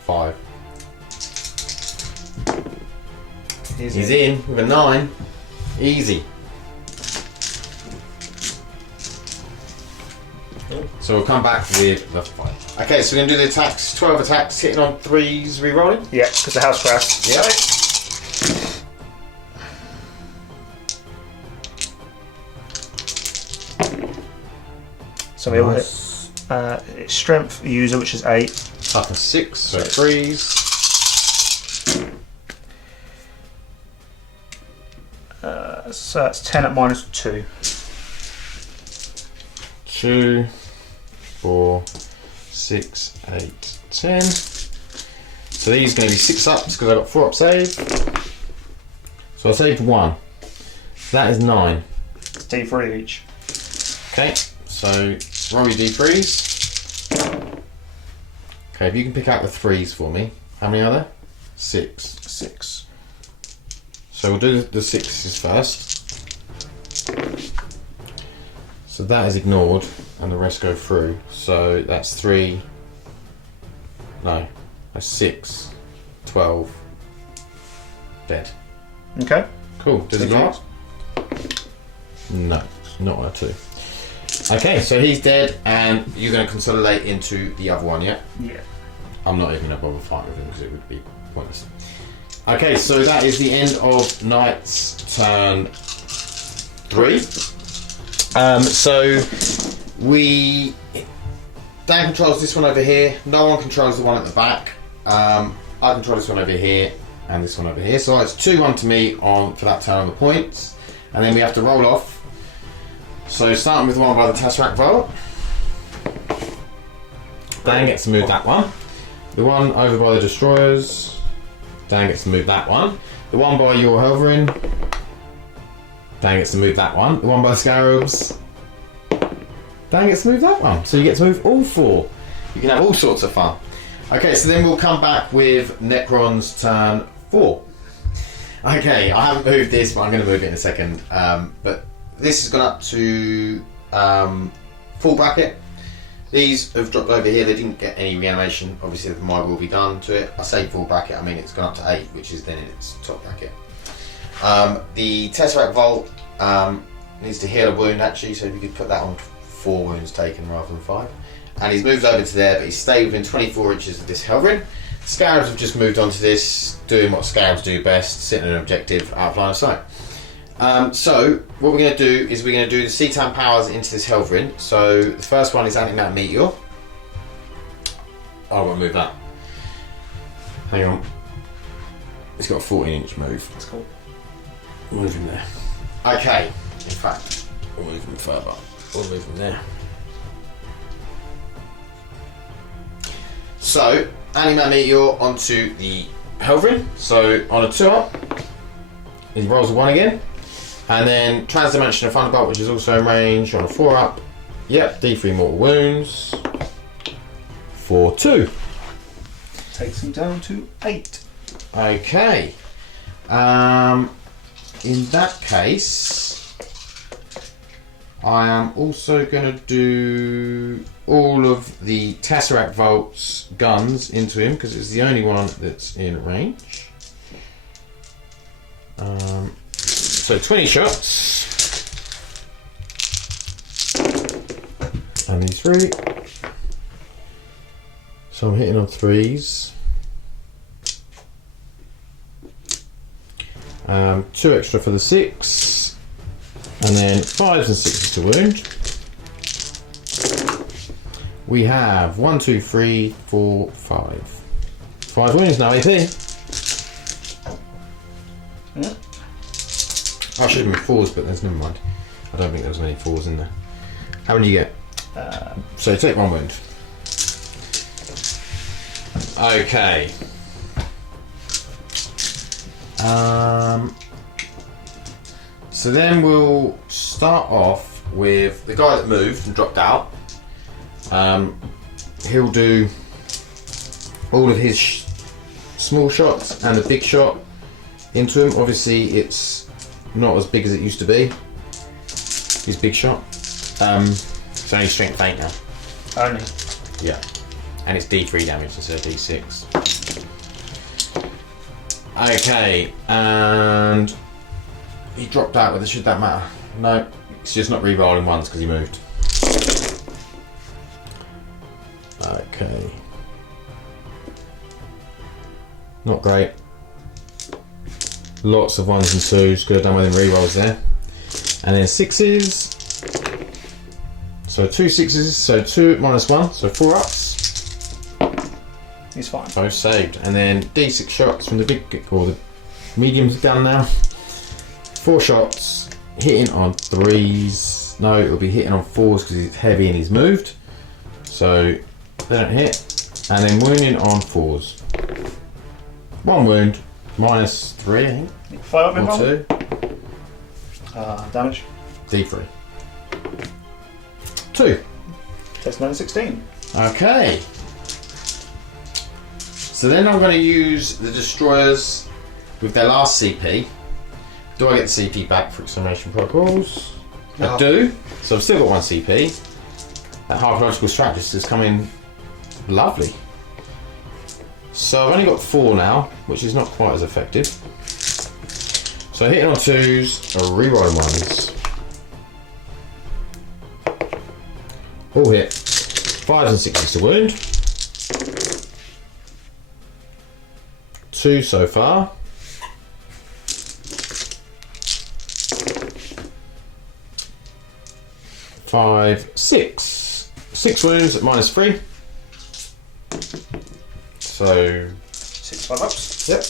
5. He's He's in with a 9. Easy. So we'll come back with the 5. Okay, so we're going to do the attacks. 12 attacks, hitting on 3s, re-rolling. Yeah, because the house KRAST. Yeah. So we all hit. It's strength user, which is 8. Toughness 6, so 3s. So that's 10 at -2. 2, 4, 6, 8, 10. So these are going to be 6 ups because I got 4 up save. So I saved 1. So that is 9. It's D3 each. Okay, so roll your D3s. Okay, if you can pick out the 3s for me. How many are there? 6. 6. So we'll do the 6s first. So that is ignored and the rest go through. So that's 3. No, that's 6. 12. Dead. Okay. Cool. Does it last? No, not on a 2. Okay, so he's dead and you're going to consolidate into the other one, yeah? Yeah. I'm not even going to bother fighting with him because it would be pointless. Okay, so that is the end of Knight's turn 3. So Dan controls this one over here. No one controls the one at the back. I control this one over here and this one over here. So it's 2-1 to me for that turn on the points, and then we have to roll off. So starting with the one by the Tesseract Vault. Dan gets to move that one. The one over by the Destroyers. Dan gets to move that one. The one by your Helverin. Dan gets to move that one. The one by the Scarabs. Dan gets to move that one. So you get to move all 4. You can have all sorts of fun. Okay, so then we'll come back with Necron's turn 4. Okay, I haven't moved this, but I'm going to move it in a second. But this has gone up to full bracket. These have dropped over here. They didn't get any reanimation. Obviously, the Mig will be done to it. I say full bracket, I mean it's gone up to 8, which is then in its top bracket. The Tesseract Vault needs to heal a wound actually, so if you could put that on 4 wounds taken rather than 5. And he's moved over to there, but he's stayed within 24 inches of this Helverin. Scarabs have just moved onto this, doing what Scarabs do best, sitting an objective out of line of sight. So what we're going to do is we're going to do the C-Town powers into this Helverin. So the first one is Anti-Mount Meteor. I won't move that. Hang on. It's got a 14-inch move. That's cool. We'll move him there. Okay. In fact, we'll move him further. We'll move him there. So, Anti-Mount Meteor onto the Helverin. So on a 2-up, he rolls a 1 again. And then Transdimensional Thunderbolt, which is also in range, on a 4-up. Yep, D3 mortal wounds. 4-2. Takes him down to 8. Okay. In that case, I am also going to do all of the Tesseract Volt's guns into him because it's the only one that's in range. So 20 shots. And these 3. So I'm hitting on 3s. 2 extra for the 6. And then 5s and 6s to wound. We have 1, 2, 3, 4, 5. 5 wounds, no AP. Yeah. I should have been 4s, but there's never mind. I don't think there was many 4s in there. How many do you get? So take 1 wound. Okay. So then we'll start off with the guy that moved and dropped out. He'll do all of his small shots and the big shot into him. Obviously it's not as big as it used to be, his big shot. It's only strength 8 now. Only? Yeah. And it's D3 damage instead of D6. Okay, and he dropped out with it. Should that matter? No, it's just not re-rolling ones because he moved. Okay. Not great. Lots of 1s and 2s. Could have done with them rerolls there. And then 6s. So 2 6s. So 2 minus 1. So 4 ups. He's fine. Both saved. And then D6 shots from the big or the medium gun now. 4 shots. Hitting on 3s. No, it'll be hitting on 4s because he's heavy and he's moved. So they don't hit. And then wounding on 4s. 1 wound. Minus 3, I think. 5 up Or in 2. Damage. D3. 2. Test 916. Okay. So then I'm going to use the destroyers with their last CP. Do I get the CP back for Extermination Protocols? No. I do. So I've still got 1 CP. That Archaeological Strategist is coming lovely. So I've only got 4 now, which is not quite as effective. So hitting on 2s, rerolling 1s. All hit. 5s and 6s to wound. 2 so far. 5, 6. 6 wounds at minus 3. So 6 5 ups. Yep.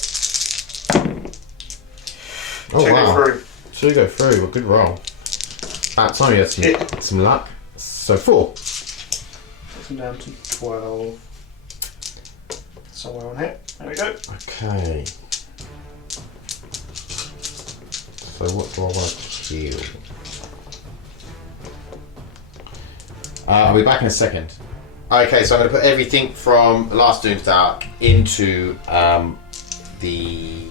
Oh 2 wow. go through. 2 go through. A good roll. About time you had some luck. So 4. Takes him down to 12. Somewhere on here. There we go. Okay. So what do I want to kill? I'll be back in a second. Okay, so I'm going to put everything from the last Doomsday into the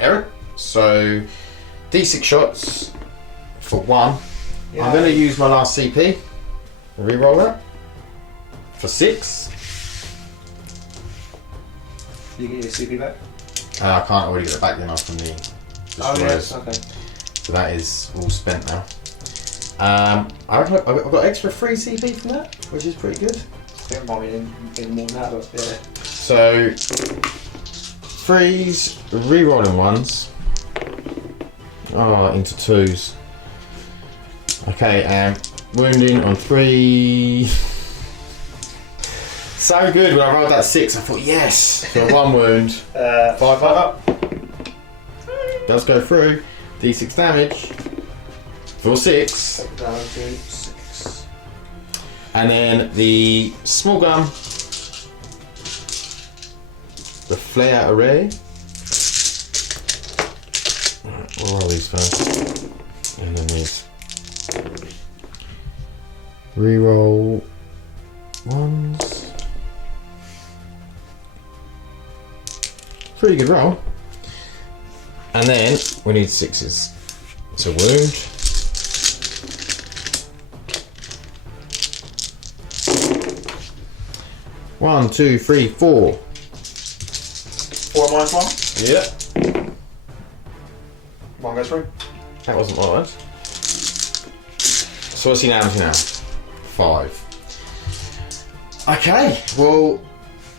error. So D6 shots for 1. Yeah. I'm going to use my last CP. Reroll that for 6. You get your CP back? I can't already get it back then from the destroyers. Okay. So that is all spent now. I've got extra free CP from that, which is pretty good. It might be in more than that, but yeah. So, threes, re-rolling 1s. Oh, into 2s. Okay, and wounding on 3. So good, when I rolled that 6, I thought, yes, for 1 wound. 5 up. Does go through. D6 damage. For 6. Down to 6. And then the small gun, the flare array. Right, we'll roll these first. And then these. Reroll 1s. Pretty good roll. And then we need 6s to wound. 1, 2, 3, 4. 4 minus 1. Yeah. 1 goes through. That wasn't what I was. So what's he now? 5. Okay, well,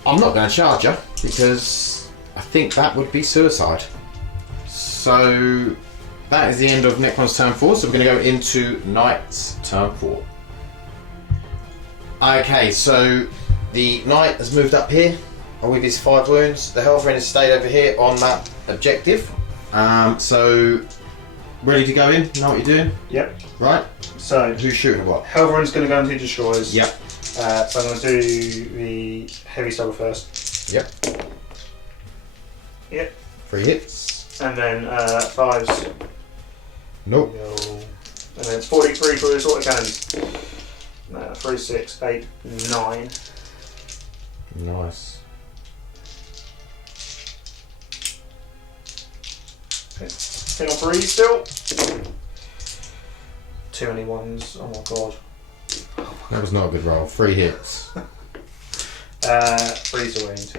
I'm not going to charge her because I think that would be suicide. So that is the end of Necron's turn 4. So we're going to go into Knight's turn 4. Okay, so the Knight has moved up here with his 5 wounds. The Hellfriend has stayed over here on that objective. So ready to go in? You know what you're doing? Yep. Right? So Who's shooting what? Hellfriend's going to go into destroyers. Yep. So I'm going to do the heavy stubber first. Yep. Yep. 3 hits. And then 5s. Nope. Go. And then it's 43 for the assault cannons. 3, 6, 8, 9. Nice. Okay. 10 on 3 still. Too many 1s. Oh my god. That was not a good roll. 3 hits. 3 to wound.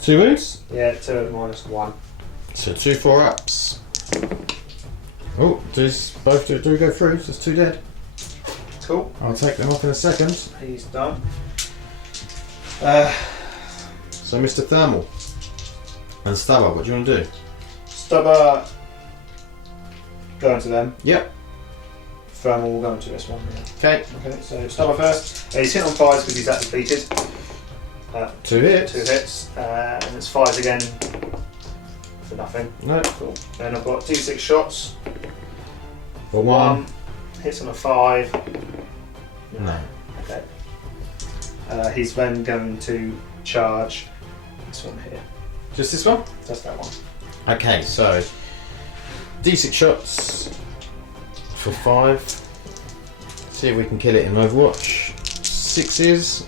2 wounds? Yeah, 2 minus 1. So 2 4-ups. Oh, does both do go through? So it's 2 dead. Cool. I'll take them off in a second. He's done. So Mr. Thermal and Stubber, what do you want to do? Stubber, go into them. Yep. Thermal will go into this one. Yeah. Okay. Okay, so Stubber first. He's hit on 5s because he's at depleted. 2 hits. 2 hits. And it's 5s again for nothing. No. Cool. Then I've got D6 shots. For 1. Hits on a 5. No. Okay. He's then going to charge this one here. Just this one? Just that one. Okay, so D6 shots for 5. See if we can kill it in Overwatch. 6s.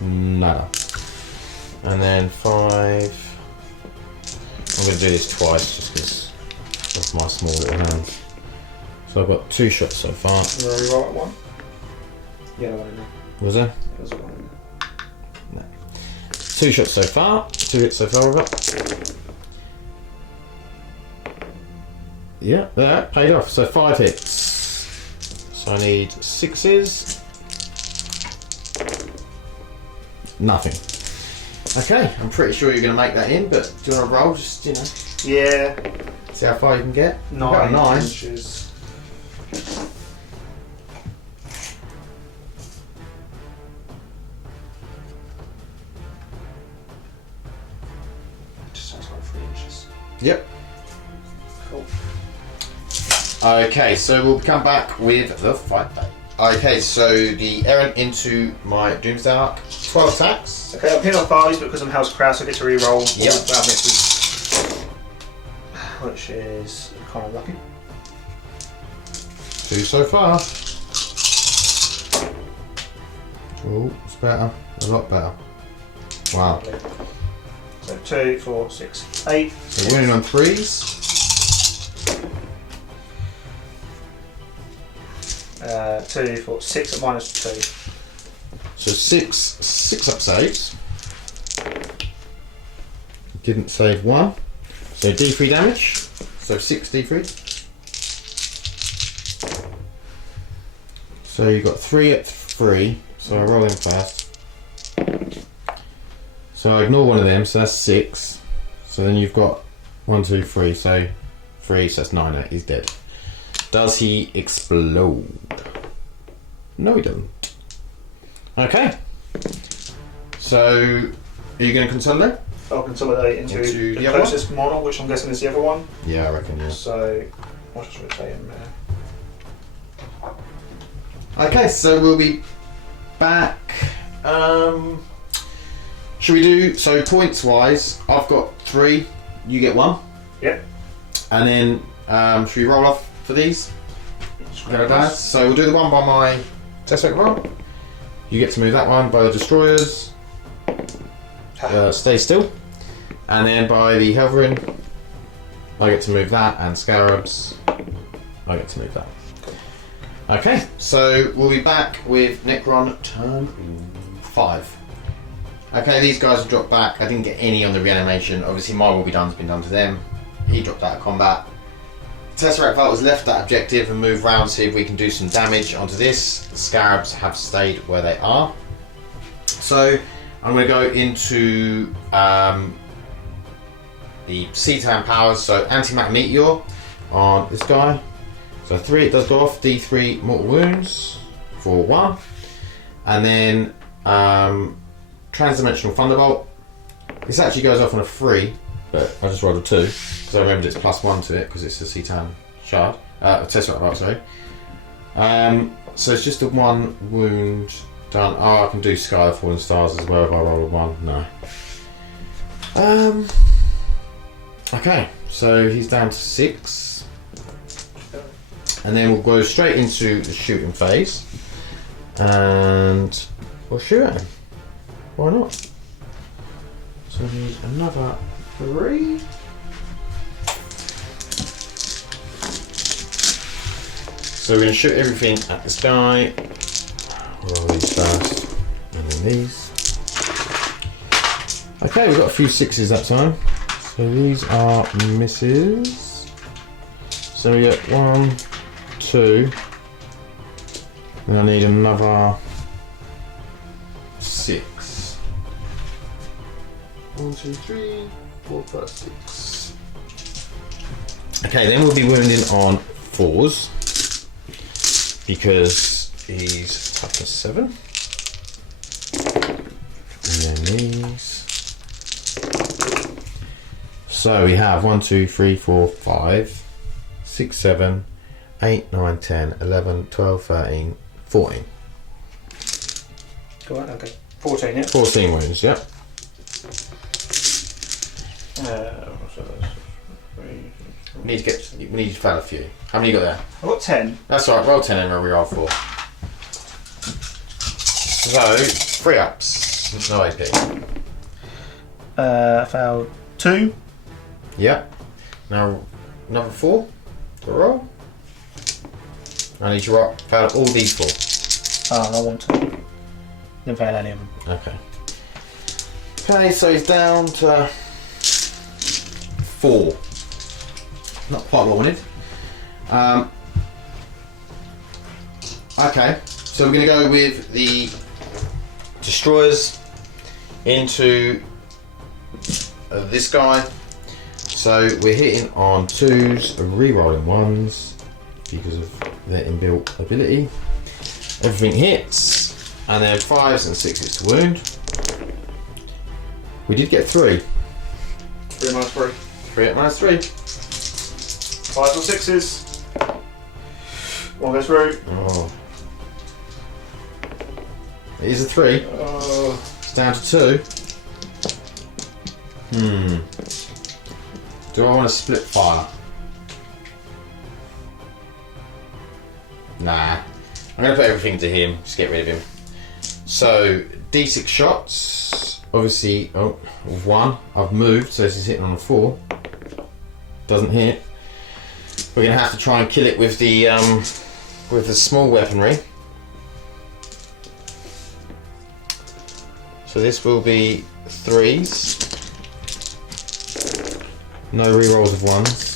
Nada. And then 5. I'm going to do this twice just because of my small little hands. So I've got 2 shots so far. Roll right one. Yeah, one in there. Was there? There was one in there. No. 2 shots so far. 2 hits so far I've got. Yeah, that paid off. So 5 hits. So I need 6s. Nothing. Okay, I'm pretty sure you're going to make that in, but do you want to roll? Just, you know. Yeah. See how far you can get. 9 9 inches. Just sounds like 3 inches. Yep. Cool. Okay, so we'll come back with the fight day. Okay, so the errant into my Doomsday Arc. 12 attacks. Okay, I'm hitting on 5s, but because I'm House KRAST, I get to re-roll. Yep. All bad misses. Which is kind of lucky. 2 so far. Oh, it's better. A lot better. Wow. So 2, 4, 6, 8. So winning on 3s. 2, 4, 6 at -2. So 6 up saves. Didn't save 1. So D3 damage. So 6 D3. So you've got 3 at 3. So I roll in first. So I ignore one of them, so that's 6. So then you've got 1, 2, 3. So 3, so that's 9. He's dead. Does he explode? No, he doesn't. Okay. So, are you going to consolidate? I'll consolidate into Into the the other closest model, which I'm guessing is the other one. Yeah, I reckon, yeah. So, I'll just rotate him there. Okay, so we'll be back. Should we do, so points wise, I've got 3, you get 1. Yep. And then, should we roll off for these? So we'll do the one by my test vector roll. You get to move that one by the destroyers. Stay still. And then by the Helverin, I get to move that, and Scarabs, I get to move that. Okay, so we'll be back with Necron turn 5. Okay, these guys have dropped back. I didn't get any on the reanimation. Obviously, my will be done's been done to them. He dropped out of combat. Tesseract Fighters left that objective and moved round to see if we can do some damage onto this. The Scarabs have stayed where they are. So I'm going to go into the C-Town powers. So Anti-Mat Meteor on this guy. So 3, it does go off. D3 mortal wounds for 1. And then Transdimensional Thunderbolt. This actually goes off on a 3. But I just rolled a 2 because I remembered it's +1 to it because it's a C-Town shard. Tesseract Arc, sorry. So it's just a 1 wound done. Oh, I can do Sky of Fallen Stars as well if I roll a 1. No. Okay, so he's down to 6. And then we'll go straight into the shooting phase. And we'll shoot at him. Why not? So I need another 3. So we're going to shoot everything at this guy. Roll these first, and then these. Okay, we've got a few 6s that time. So these are misses. So we get 1, 2, And I need another 6. 1, 2, 3, 4, 5, 6. Okay, then we'll be wounding on 4s because he's toughness 7. And then these. So we have 1, 2, 3, 4, 5, 6, 7, 8, 9, 10, 11, 12, 13, 14. Go on, okay. 14, yeah? 14 wounds, yep. We need to fail a few. How many you got there? I've got 10. That's alright, roll 10 and reroll 4. So, 3 ups. No AP. Failed 2. Yep. Now, another 4 to roll. I need to fail all these 4. Oh, I want to. Didn't fail any of them. Okay. Okay, so he's down to 4. Not quite what I wanted. Okay, so we're going to go with the destroyers into this guy. So we're hitting on 2s, re-rolling 1s because of their inbuilt ability. Everything hits, and then 5s and 6s to wound. We did get 3. 3 minus 3. 3 at minus 3. 5s or 6s. 1 goes through. Oh. It is a 3. Oh. It's down to 2. Do I want to split fire? Nah. I'm going to put everything to him. Just get rid of him. So, D6 shots. Obviously, oh, 1. I've moved, so this is hitting on a 4. Doesn't hit. We're going to have to try and kill it with the small weaponry. So this will be 3s. No rerolls of 1s.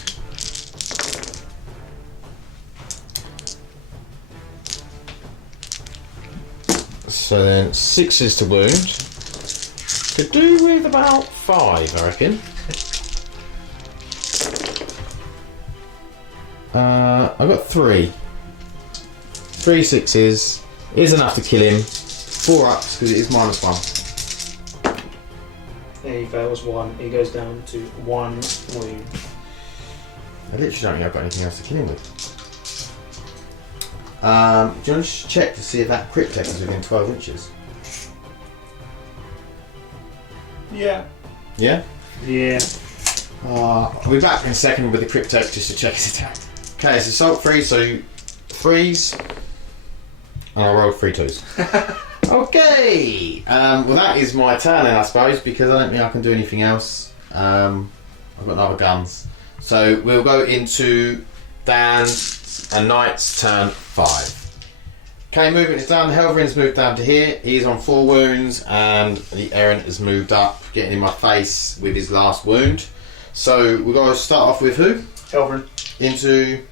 So then 6s to wound. Could do with about 5, I reckon. I've got 3. 3 6s is enough to kill him. 4 ups because it is minus 1. He fails 1. He goes down to 1 wound. I literally don't think I've got anything else to kill him with. Do you want to just check to see if that crit tech is within 12 inches? Yeah. Yeah? Yeah. I'll be back in a second with the crit tech just to check his attack. Okay, it's assault 3, so 3s. And I rolled 3 2s. Okay! Well, that is my turn then, I suppose, because I don't think I can do anything else. I've got no other guns. So we'll go into Dan's and Knight's turn 5. Okay, movement is done. Helverin's moved down to here. He's on 4 wounds, and the Errant has moved up, getting in my face with his last wound. So we're going to start off with who? Helverin. Into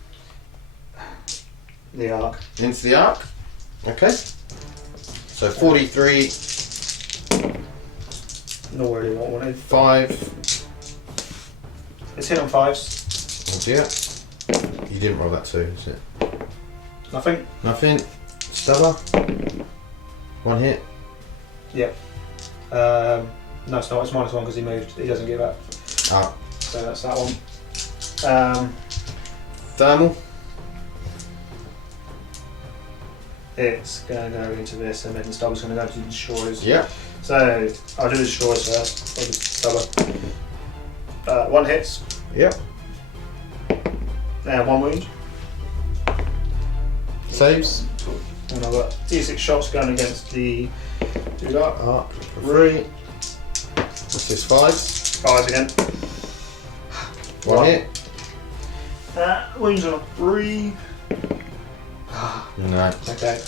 The arc. Into the arc. Okay. So 43. Not really what I wanted. 5. It's hit on 5s. Oh dear. You didn't roll that 2, is it? Nothing. Nothing. Stubber. 1 hit. Yep. No, it's not. It's minus 1 because he moved. He doesn't give up. Ah. So that's that one. Thermal. It's going to go into this, and then the stubbor's going to go to the destroyers. Yeah. So I'll do the destroyers first. Or the stubber. 1 hits. Yep. And 1 wound. Saves. And I've got D6 shots going against the arc. Arc. 3. What's this? 5s. 5s again. 1 hit. Wounds on 3. No. Okay.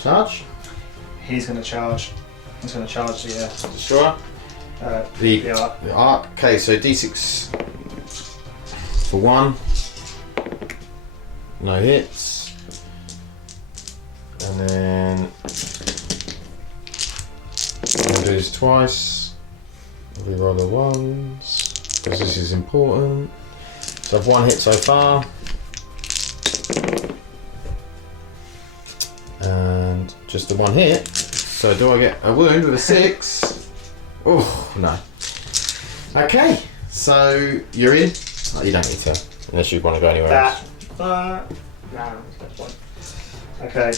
Charge. He's going to charge. He's going to charge the Destroyer. the arc. The arc. Okay, so D6 for 1. No hits. And then I'll do this twice. I'll re-roll the ones because this is important. So I've 1 hit so far. And just the 1 hit. So do I get a wound with a 6? Oh, no. Okay, so you're in. Oh, you don't need to, unless you want to go anywhere else. No, that's fine. Okay,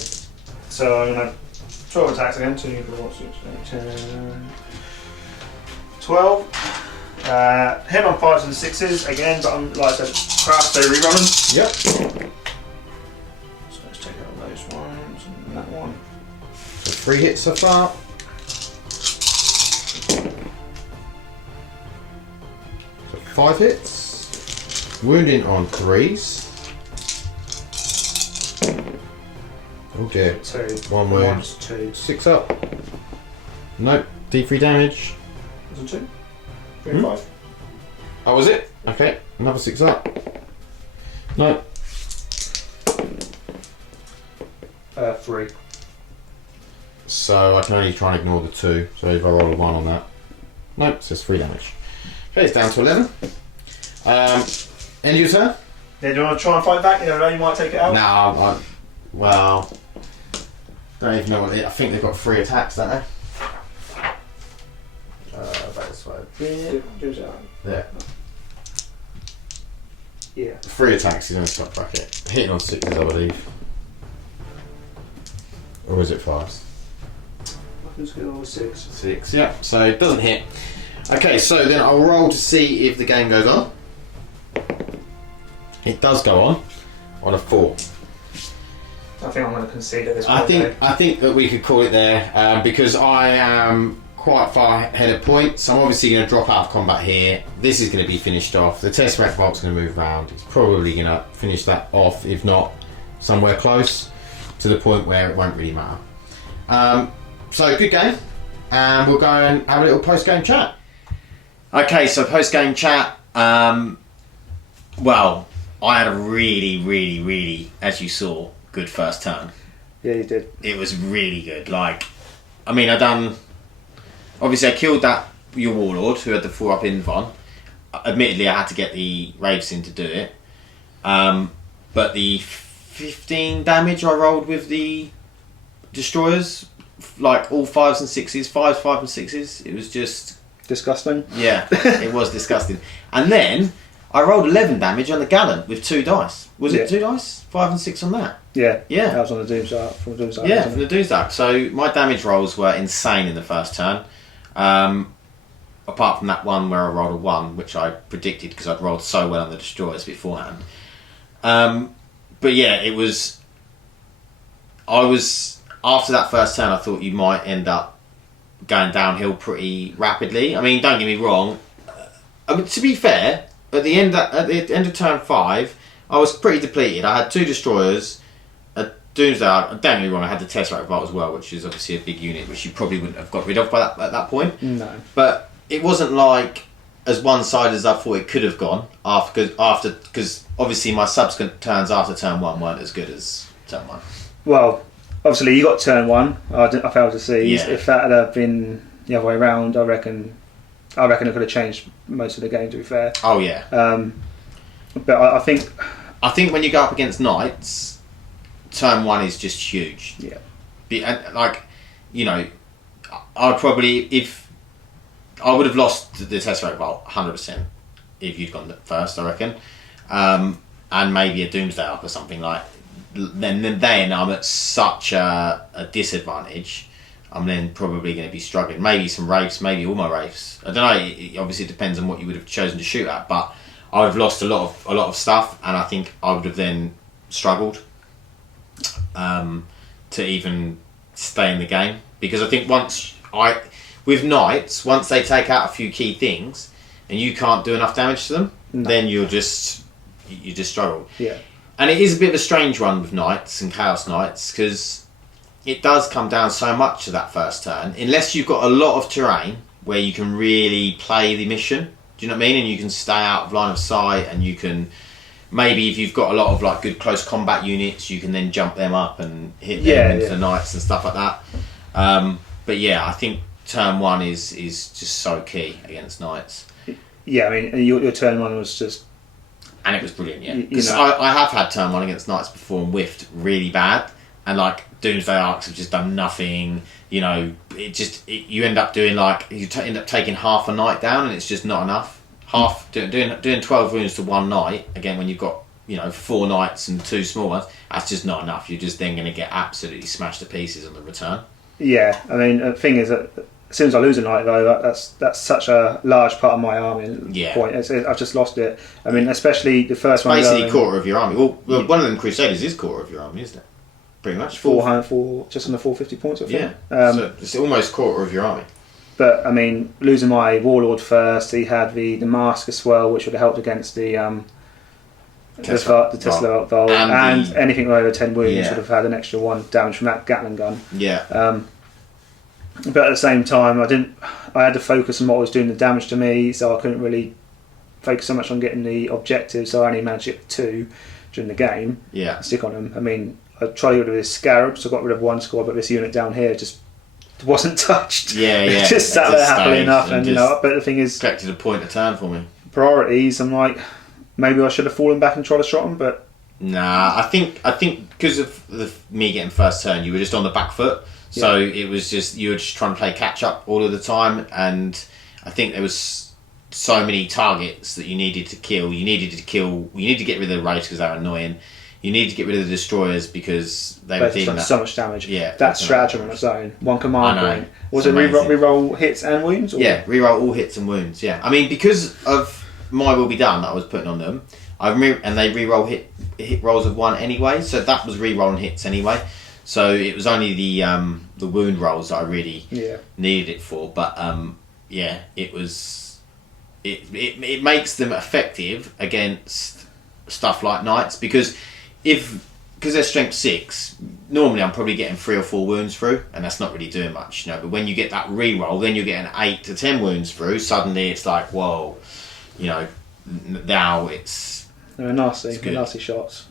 so I'm going to 12 attacks again. 2, 4, 6, 8, 10, 12. Hit on 5s and 6s again, but I'm like I said, KRAST, so rerolling. Yep. So let's take out those ones and that one. So 3 hits so far. So 5 hits. Wounding on 3s. Oh dear. 2. 1 wound. 2. 6 up. Nope. D3 damage. Was it 2? 3 and 5. Oh, was it? Okay. Another 6 up. No. 3. So I can only try and ignore the 2. So if I roll a 1 on that. Nope, so it's 3 damage. Okay, it's down to 11. End your turn? Yeah, do you want to try and fight back? You never know, you might take it out. No, well, don't even know what I think they've got 3 attacks, don't they? That's what I did. There. Yeah. 3 attacks is in a stop bracket. Hitting on 6s, I believe. Or is it 5s? Let's go 6. 6, yeah. So it doesn't hit. Okay, so then I'll roll to see if the game goes on. It does go on a 4. I think I'm going to concede at this I point. think that we could call it there because I am quite far ahead of point, so I'm obviously going to drop out of combat here. This is going to be finished off. The Tesseract Bolt's going to move around. It's probably going to finish that off, if not somewhere close to the point where it won't really matter. So good game, and we'll go and have a little post-game chat. Okay, so post-game chat. Well, I had a really, as you saw, good first turn. Yeah, you did. It was really good. Like, I mean, obviously I killed your warlord who had the 4 up invuln. Admittedly, I had to get the Wraiths in to do it. But the 15 damage I rolled with the destroyers, like all 5s and 6s, 5s, 5 and 6s, it was just disgusting. Yeah, it was disgusting. And then I rolled 11 damage on the Gallant with 2 dice. Was it 2 dice? 5 and 6 on that? Yeah. Yeah. That was on the Doomsday. From the Doomsday. Yeah, from the Doomsday. So my damage rolls were insane in the first turn. Apart from that one where I rolled a 1, which I predicted because I'd rolled so well on the destroyers beforehand. But yeah, after that first turn, I thought you might end up going downhill pretty rapidly. I mean, don't get me wrong. To be fair, at the end of turn 5, I was pretty depleted. I had 2 destroyers, a Doomsday. Don't get me wrong, I had the Tesseract Vault as well, which is obviously a big unit, which you probably wouldn't have got rid of at that point. No. But it wasn't like as one-sided as I thought it could have gone because obviously my subsequent turns after turn 1 weren't as good as turn 1. Well, obviously you got turn 1. I failed to see. Yeah. If that had been the other way around, I reckon it could have changed most of the game. To be fair. Oh yeah. But I think when you go up against knights, turn 1 is just huge. Yeah. I'd probably I would have lost the Tesseract Vault 100% if you'd gone first, I reckon, and maybe a Doomsday Ark or something like. Then I'm at such a disadvantage. I'm then probably going to be struggling. Maybe some Wraiths, maybe all my Wraiths. I don't know. Obviously, it depends on what you would have chosen to shoot at, but I would have lost a lot of stuff, and I think I would have then struggled to even stay in the game because I think with knights, once they take out a few key things and you can't do enough damage to them, then you just struggle. Yeah. And it is a bit of a strange one with knights and chaos knights because it does come down so much to that first turn, unless you've got a lot of terrain where you can really play the mission. Do you know what I mean? And you can stay out of line of sight and you can maybe if you've got a lot of like good close combat units, you can then jump them up and hit them into the knights and stuff like that. But yeah, I think turn 1 is just so key against knights. Yeah, I mean, your turn 1 was just... And it was brilliant, yeah. Because I have had turn 1 against knights before and whiffed really bad. And like Doomsday Arcs have just done nothing. You know, you end up doing like, end up taking half a knight down and it's just not enough. Doing 12 wounds to one knight, again, when you've got, 4 knights and 2 small ones, that's just not enough. You're just then going to get absolutely smashed to pieces on the return. Yeah, I mean, the thing is that as soon as I lose a knight, though, that's such a large part of my army. Yeah. Point. I've just lost it. I mean, especially the first one. Basically, a quarter of your army. Well, one of them Crusaders is quarter of your army, isn't it? Pretty much. Just under 450 points, I think. Yeah. So it's almost quarter of your army. But I mean, losing my Warlord first, he had the mask as well, which would have helped against the Tesla Vol, and anything over 10 wounds would have had an extra 1 damage from that Gatling gun. Yeah. But at the same time, I had to focus on what was doing the damage to me, so I couldn't really focus so much on getting the objectives. So I only managed to get 2 during the game. Yeah. Stick on them. I mean, I tried to get rid of this Scarab, so I got rid of 1 squad, but this unit down here just wasn't touched. Yeah. It just sat there happily enough, and but the thing is, collected a point a turn for me. Priorities. I'm like, maybe I should have fallen back and tried to shot them, but nah. I think because of me getting first turn, you were just on the back foot. So it was just, you were just trying to play catch up all of the time, and I think there was so many targets that you needed to kill. You needed to get rid of the raids because they were annoying. You needed to get rid of the destroyers because they were dealing so much damage. Yeah, that stratagem on its own. 1 command point. Was it reroll hits and wounds? Or? Yeah, reroll all hits and wounds. Yeah, I mean, because of my will be done that I was putting on them, and they reroll hit rolls of 1 anyway, so that was rerolling hits anyway. So it was only the wound rolls that I really needed it for. But it was it makes them effective against stuff like knights because they're strength 6. Normally I'm probably getting 3 or 4 wounds through, and that's not really doing much, But when you get that re-roll, then you're getting 8 to 10 wounds through. Suddenly it's like, whoa, now it's nasty shots.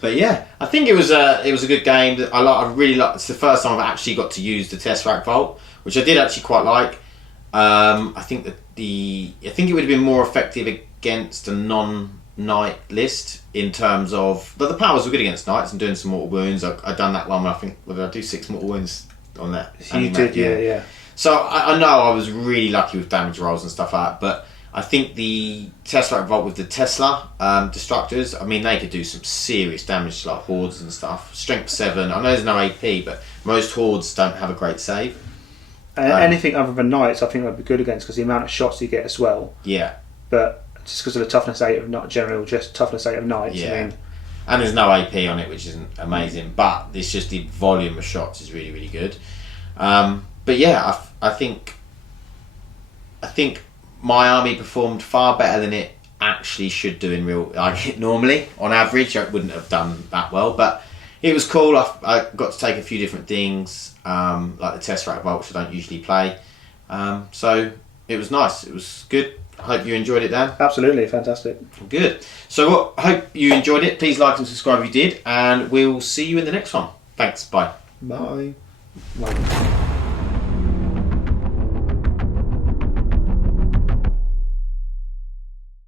But yeah, I think it was a good game. I really like. It's the first time I've actually got to use the Tesseract Vault, which I did actually quite like. I think it would have been more effective against a non-knight list in terms of, but the powers were good against knights and doing some mortal wounds. I'd done that one. I think did I do 6 mortal wounds on that? You did, yeah. So I know I was really lucky with damage rolls and stuff like that, but I think the Tesseract Vault with the Tesla Destructors, I mean, they could do some serious damage to like hordes and stuff. Strength 7, I know there's no AP, but most hordes don't have a great save. Anything other than knights, I think would be good against because the amount of shots you get as well. Yeah. But just because of the toughness 8 of not general, just toughness 8 of knights. Yeah. I mean, and there's no AP on it, which isn't amazing, but it's just the volume of shots is really, really good. But yeah, I think my army performed far better than it actually should do in real. Like normally, on average, I wouldn't have done that well, but it was cool. I got to take a few different things, like the Tesseract Vault, which I don't usually play. So it was nice. It was good. I hope you enjoyed it, Dan. Absolutely, fantastic. Good. So I hope you enjoyed it. Please like and subscribe if you did, and we'll see you in the next one. Thanks. Bye. Bye.